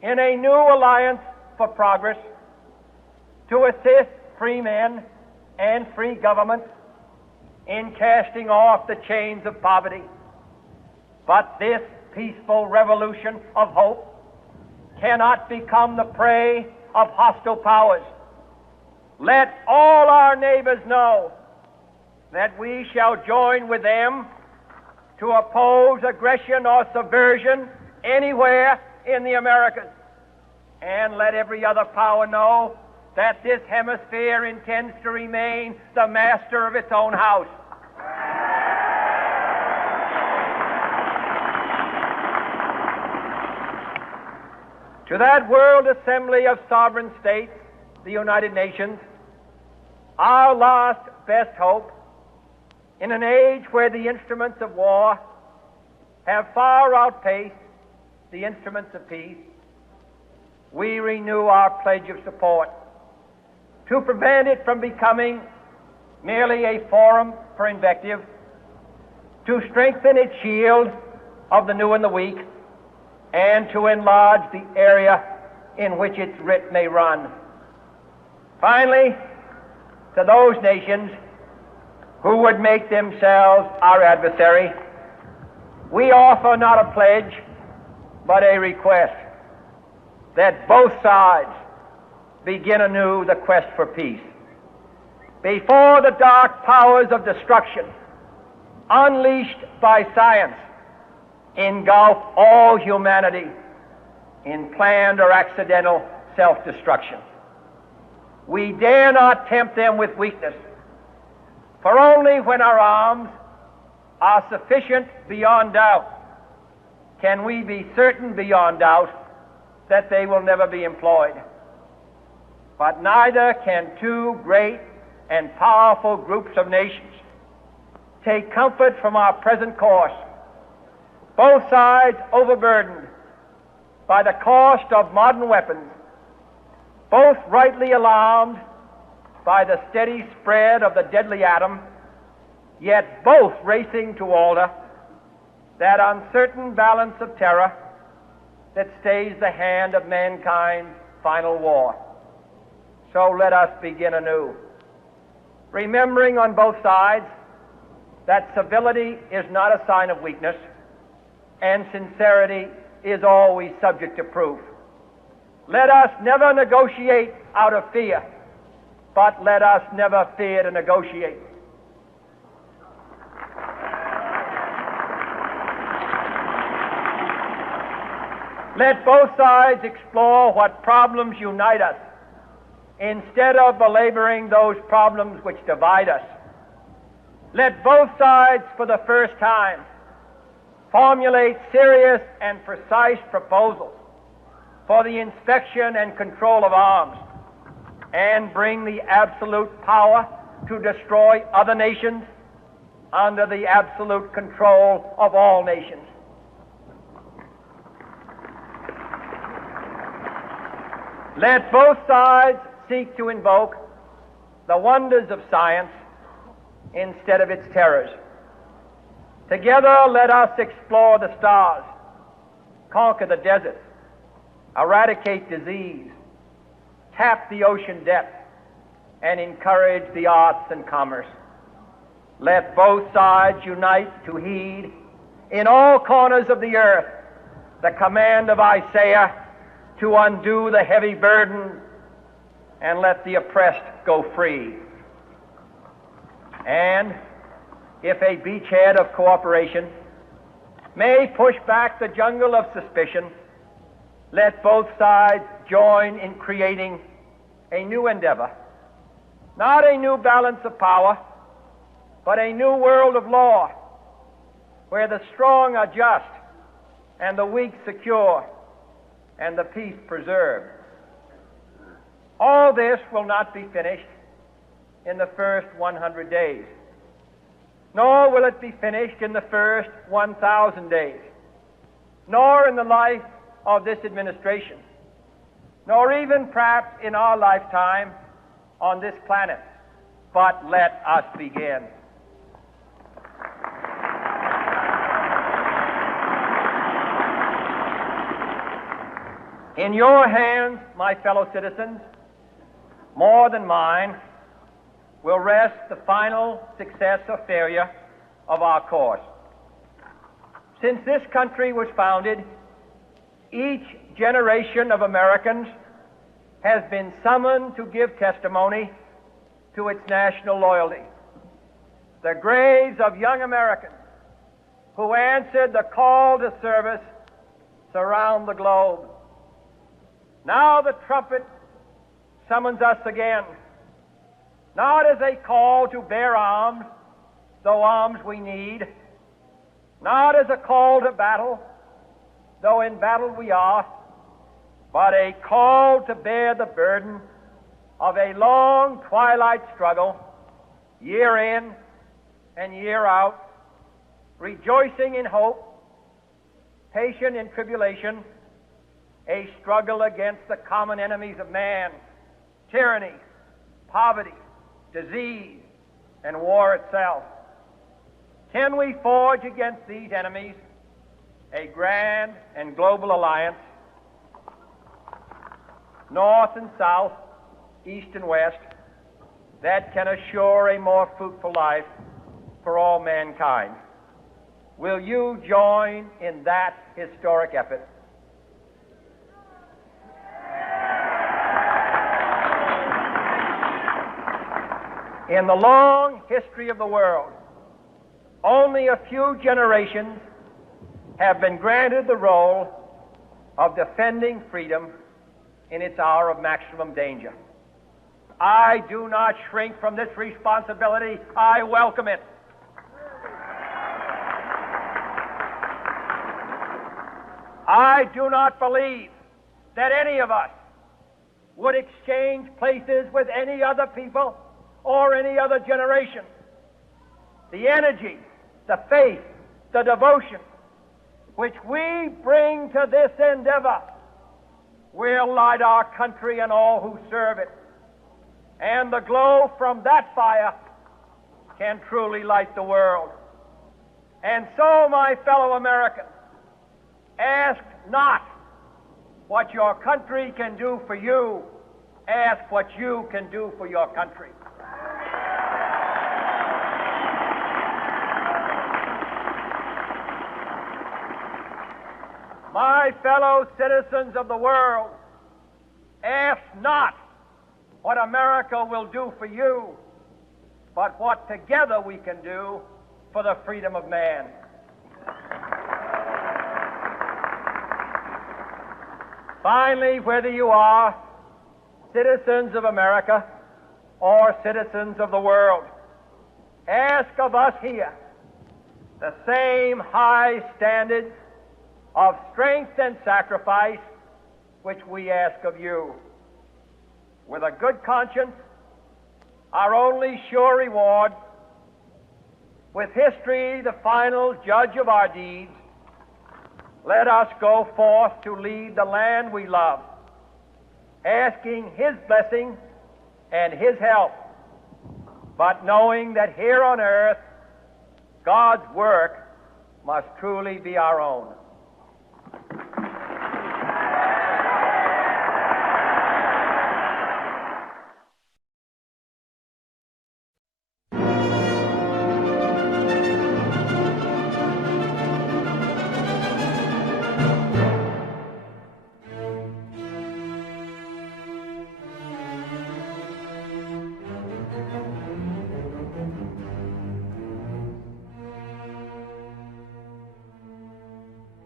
in a new alliance for progress to assist free men and free governments in casting off the chains of poverty. But this peaceful revolution of hope cannot become the prey of hostile powers. Let all our neighbors know that we shall join with them to oppose aggression or subversion anywhere in the Americas. And let every other power know that this hemisphere intends to remain the master of its own house. To that World Assembly of Sovereign States, the United Nations, our last best hope, in an age where the instruments of war have far outpaced the instruments of peace, we renew our pledge of support to prevent it from becoming merely a forum for invective, to strengthen its shield of the new and the weak, and to enlarge the area in which its writ may run. Finally, to those nations who would make themselves our adversary, we offer not a pledge, but a request that both sides begin anew the quest for peace. Before the dark powers of destruction, unleashed by science, engulf all humanity in planned or accidental self-destruction, we dare not tempt them with weakness, for only when our arms are sufficient beyond doubt can we be certain beyond doubt that they will never be employed. But neither can two great and powerful groups of nations take comfort from our present course, both sides overburdened by the cost of modern weapons, both rightly alarmed by the steady spread of the deadly atom, yet both racing to alter that uncertain balance of terror that stays the hand of mankind's final war. So let us begin anew, remembering on both sides that civility is not a sign of weakness, and sincerity is always subject to proof. Let us never negotiate out of fear, but let us never fear to negotiate. Let both sides explore what problems unite us, instead of belaboring those problems which divide us. Let both sides, for the first time, formulate serious and precise proposals for the inspection and control of arms, and bring the absolute power to destroy other nations under the absolute control of all nations. Let both sides seek to invoke the wonders of science instead of its terrors. Together, let us explore the stars, conquer the deserts, eradicate disease, tap the ocean depths, and encourage the arts and commerce. Let both sides unite to heed in all corners of the earth the command of Isaiah to undo the heavy burden and let the oppressed go free. And if a beachhead of cooperation may push back the jungle of suspicion, let both sides join in creating a new endeavor, not a new balance of power, but a new world of law, where the strong are just and the weak secure and the peace preserved. All this will not be finished in the first 100 days, nor will it be finished in the first 1,000 days, nor in the life of this administration, nor even perhaps in our lifetime on this planet. But let us begin. In your hands, my fellow citizens, more than mine, will rest the final success or failure of our course. Since this country was founded, each generation of Americans has been summoned to give testimony to its national loyalty. The graves of young Americans who answered the call to service surround the globe. Now the trumpet summons us again, not as a call to bear arms, though arms we need, not as a call to battle, though in battle we are, but a call to bear the burden of a long twilight struggle, year in and year out, rejoicing in hope, patient in tribulation, a struggle against the common enemies of man, tyranny, poverty, disease, and war itself. Can we forge against these enemies a grand and global alliance, north and south, east and west, that can assure a more fruitful life for all mankind? Will you join in that historic effort? In the long history of the world, only a few generations have been granted the role of defending freedom in its hour of maximum danger. I do not shrink from this responsibility. I welcome it. I do not believe that any of us would exchange places with any other people or any other generation. The energy, the faith, the devotion which we bring to this endeavor will light our country and all who serve it. And the glow from that fire can truly light the world. And so, my fellow Americans, ask not what your country can do for you. Ask what you can do for your country. My fellow citizens of the world, ask not what America will do for you, but what together we can do for the freedom of man. Finally, whether you are citizens of America or citizens of the world, ask of us here the same high standards of strength and sacrifice which we ask of you. With a good conscience, our only sure reward, with history the final judge of our deeds, let us go forth to lead the land we love, asking His blessing and His help, but knowing that here on earth God's work must truly be our own.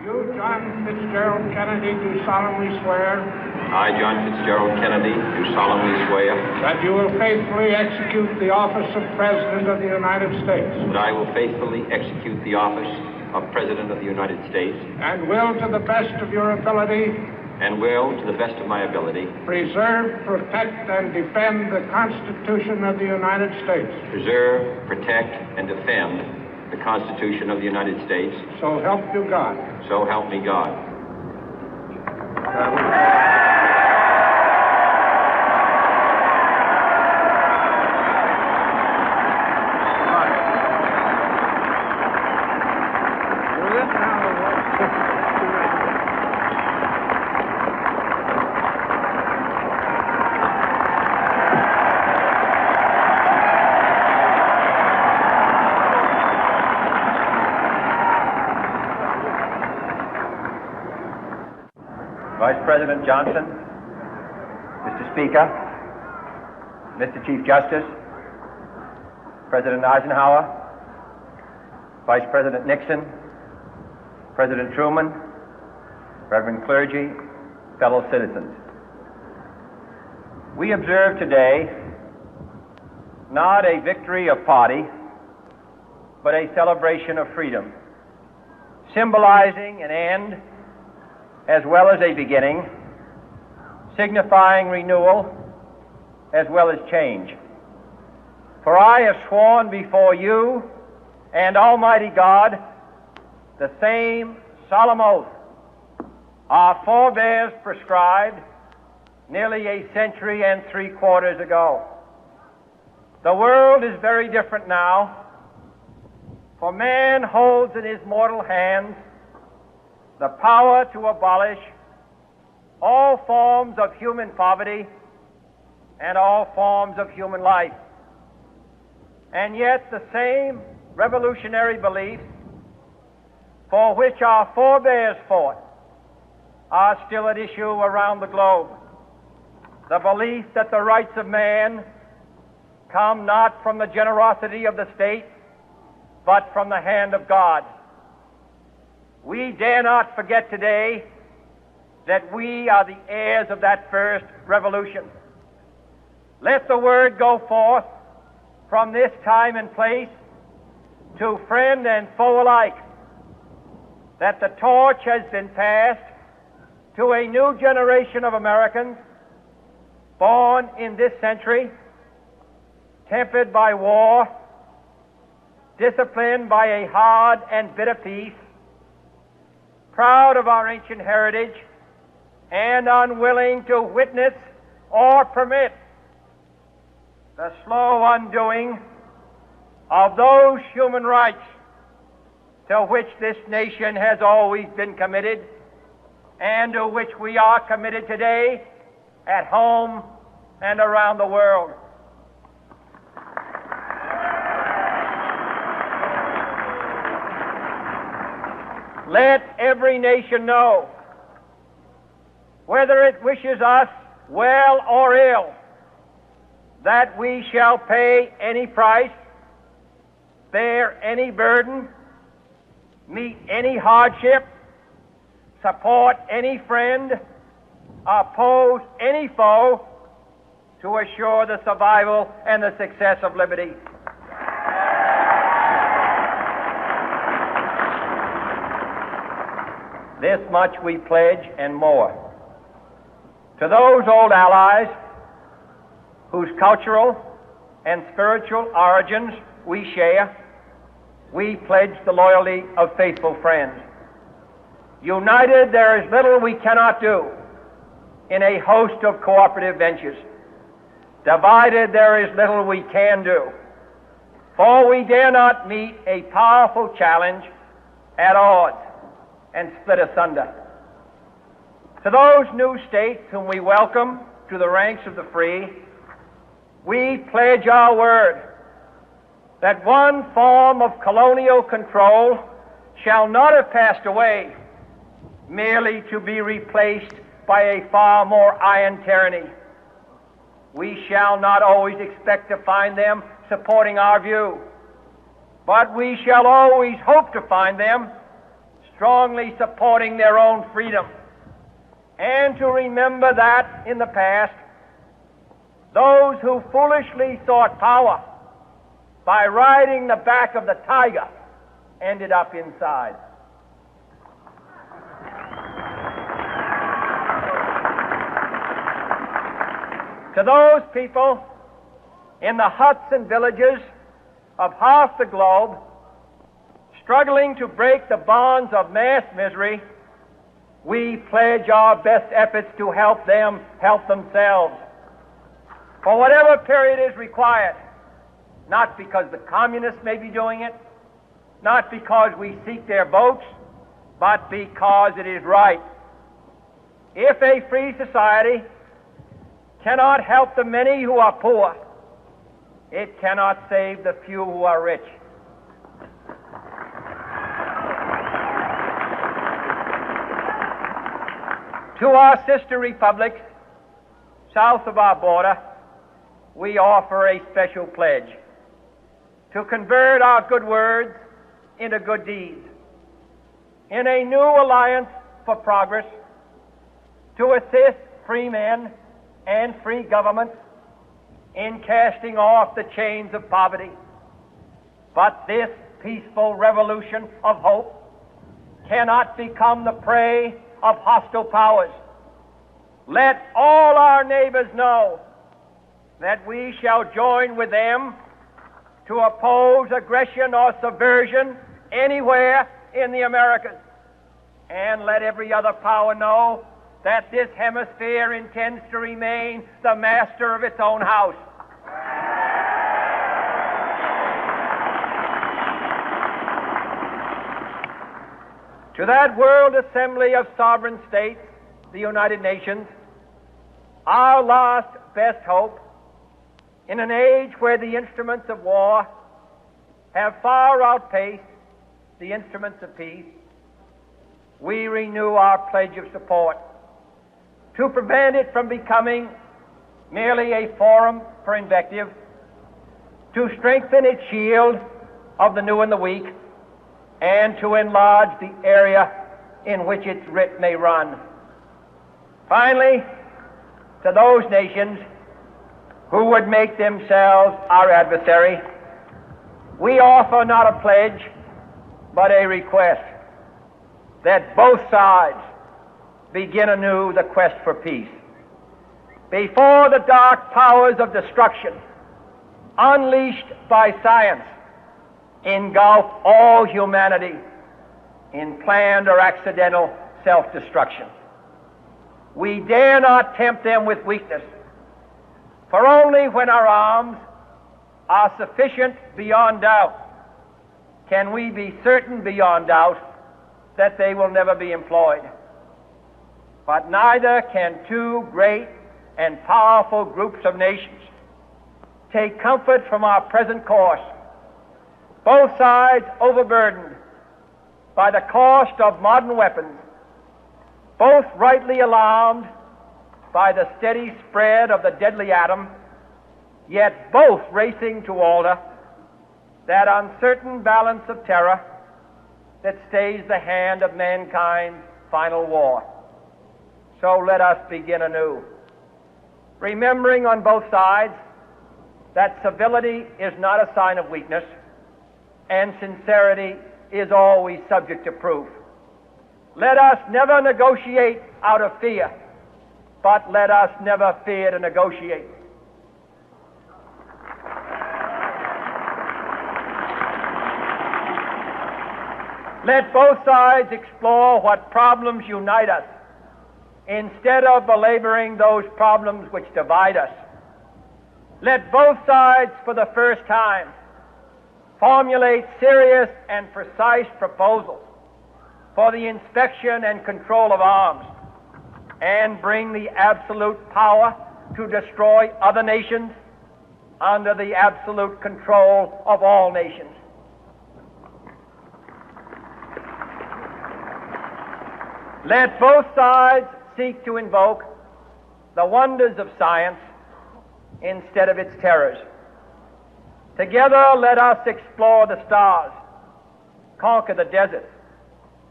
You, John Fitzgerald Kennedy, do solemnly swear I, John Fitzgerald Kennedy, do solemnly swear that you will faithfully execute the office of President of the United States that I will faithfully execute the office of President of the United States and will, to the best of your ability, and will, to the best of my ability, preserve, protect, and defend the Constitution of the United States. preserve, protect, and defend the Constitution of the United States. So help you God. So help me God. Vice President Johnson, Mr. Speaker, Mr. Chief Justice, President Eisenhower, Vice President Nixon, President Truman, Reverend clergy, fellow citizens. We observe today not a victory of party, but a celebration of freedom, symbolizing an end as well as a beginning, signifying renewal as well as change. For I have sworn before you and Almighty God the same solemn oath our forebears prescribed nearly a century and 3/4 ago. The world is very different now, for man holds in his mortal hands the power to abolish all forms of human poverty and all forms of human life. And yet the same revolutionary beliefs for which our forebears fought are still at issue around the globe. The belief that the rights of man come not from the generosity of the state, but from the hand of God. We dare not forget today that we are the heirs of that first revolution. Let the word go forth from this time and place to friend and foe alike that the torch has been passed to a new generation of Americans born in this century, tempered by war, disciplined by a hard and bitter peace, proud of our ancient heritage, and unwilling to witness or permit the slow undoing of those human rights to which this nation has always been committed and to which we are committed today at home and around the world. Let every nation know, whether it wishes us well or ill, that we shall pay any price, bear any burden, meet any hardship, support any friend, oppose any foe to assure the survival and the success of liberty. This much we pledge and more. To those old allies whose cultural and spiritual origins we share, we pledge the loyalty of faithful friends. United, there is little we cannot do in a host of cooperative ventures. Divided, there is little we can do, for we dare not meet a powerful challenge at odds and split asunder. To those new states whom we welcome to the ranks of the free, we pledge our word that one form of colonial control shall not have passed away, merely to be replaced by a far more iron tyranny. We shall not always expect to find them supporting our view, but we shall always hope to find them strongly supporting their own freedom, and to remember that in the past, those who foolishly sought power by riding the back of the tiger ended up inside. To those people in the huts and villages of half the globe struggling to break the bonds of mass misery, we pledge our best efforts to help them help themselves for whatever period is required, not because the communists may be doing it, not because we seek their votes, but because it is right. If a free society cannot help the many who are poor, it cannot save the few who are rich. To our sister republics south of our border, we offer a special pledge to convert our good words into good deeds, in a new alliance for progress, to assist free men and free governments in casting off the chains of poverty. But this peaceful revolution of hope cannot become the prey of hostile powers. Let all our neighbors know that we shall join with them to oppose aggression or subversion anywhere in the Americas. And let every other power know that this hemisphere intends to remain the master of its own house. To that World Assembly of Sovereign States, the United Nations, our last best hope, in an age where the instruments of war have far outpaced the instruments of peace, we renew our pledge of support to prevent it from becoming merely a forum for invective, to strengthen its shield of the new and the weak, and to enlarge the area in which its writ may run. Finally, to those nations who would make themselves our adversary, we offer not a pledge, but a request that both sides begin anew the quest for peace. Before the dark powers of destruction, unleashed by science, engulf all humanity in planned or accidental self-destruction, we dare not tempt them with weakness, for only when our arms are sufficient beyond doubt can we be certain beyond doubt that they will never be employed. But neither can two great and powerful groups of nations take comfort from our present course, both sides overburdened by the cost of modern weapons, both rightly alarmed by the steady spread of the deadly atom, yet both racing to alter that uncertain balance of terror that stays the hand of mankind's final war. So let us begin anew, remembering on both sides that civility is not a sign of weakness, and sincerity is always subject to proof. Let us never negotiate out of fear, but let us never fear to negotiate. Let both sides explore what problems unite us, instead of belaboring those problems which divide us. Let both sides, for the first time, formulate serious and precise proposals for the inspection and control of arms, and bring the absolute power to destroy other nations under the absolute control of all nations. Let both sides seek to invoke the wonders of science instead of its terrors. Together, let us explore the stars, conquer the deserts,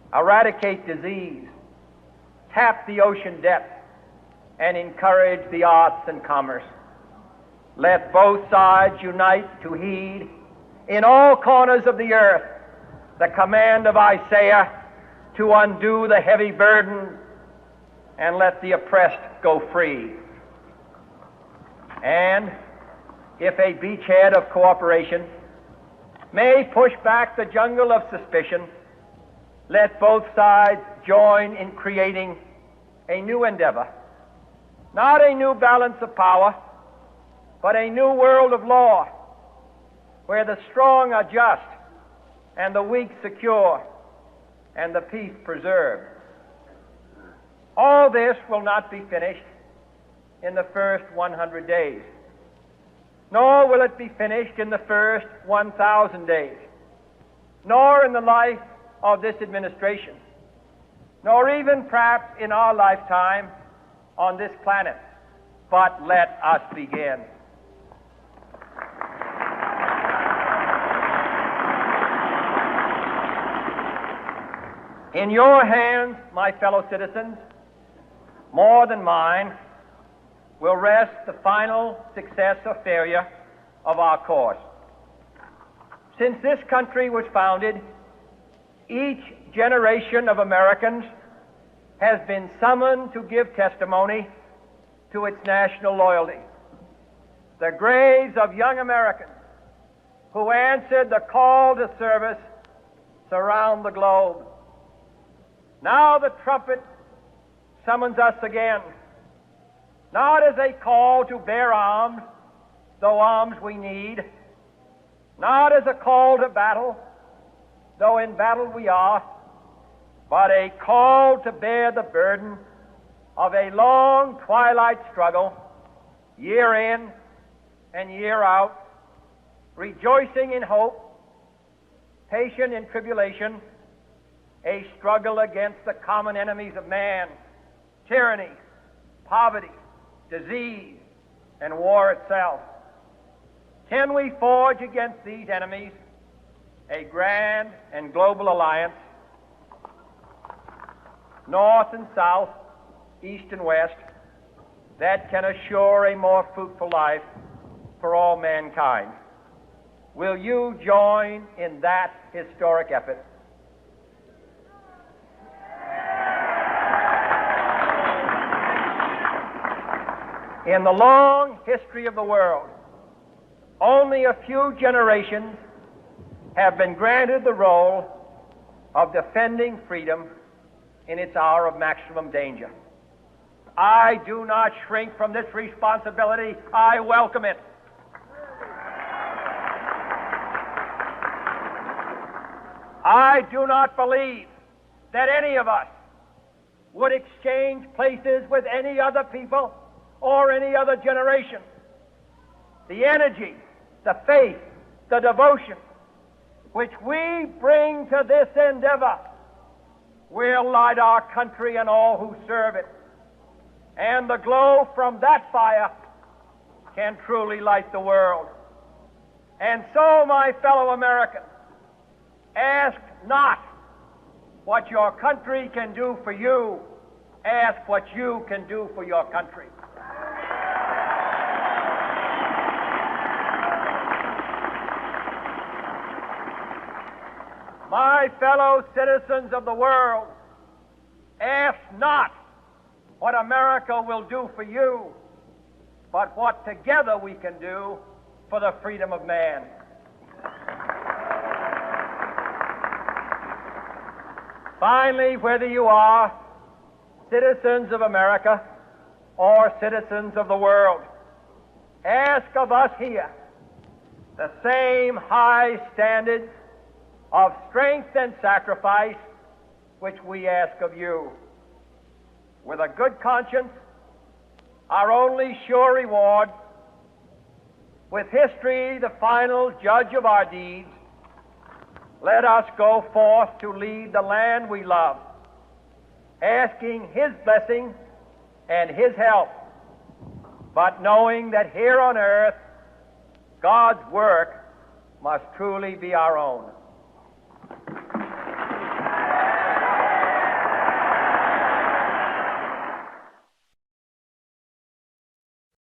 eradicate disease, tap the ocean depth, and encourage the arts and commerce. Let both sides unite to heed in all corners of the earth the command of Isaiah to undo the heavy burden and let the oppressed go free. And if a beachhead of cooperation may push back the jungle of suspicion, let both sides join in creating a new endeavor, not a new balance of power, but a new world of law, where the strong are just and the weak secure and the peace preserved. All this will not be finished in the first 100 days, nor will it be finished in the first 1,000 days, nor in the life of this administration, nor even perhaps in our lifetime on this planet. But let us begin. In your hands, my fellow citizens, more than mine, will rest the final success or failure of our course. Since this country was founded, each generation of Americans has been summoned to give testimony to its national loyalty. The graves of young Americans who answered the call to service surround the globe. Now the trumpet summons us again, not as a call to bear arms, though arms we need, not as a call to battle, though in battle we are, but a call to bear the burden of a long twilight struggle, year in and year out, rejoicing in hope, patient in tribulation, a struggle against the common enemies of man, tyranny, poverty, disease, and war itself. Can we forge against these enemies a grand and global alliance, north and south, east and west, that can assure a more fruitful life for all mankind? Will you join in that historic effort? In the long history of the world, only a few generations have been granted the role of defending freedom in its hour of maximum danger. I do not shrink from this responsibility. I welcome it. I do not believe that any of us would exchange places with any other people or any other generation. The energy, the faith, the devotion which we bring to this endeavor will light our country and all who serve it. And the glow from that fire can truly light the world. And so, my fellow Americans, ask not what your country can do for you. Ask what you can do for your country. My fellow citizens of the world, ask not what America will do for you, but what together we can do for the freedom of man. Finally, whether you are citizens of America or citizens of the world, ask of us here the same high standards of strength and sacrifice which we ask of you. With a good conscience, our only sure reward, with history the final judge of our deeds, let us go forth to lead the land we love, asking His blessing and His help, but knowing that here on earth God's work must truly be our own.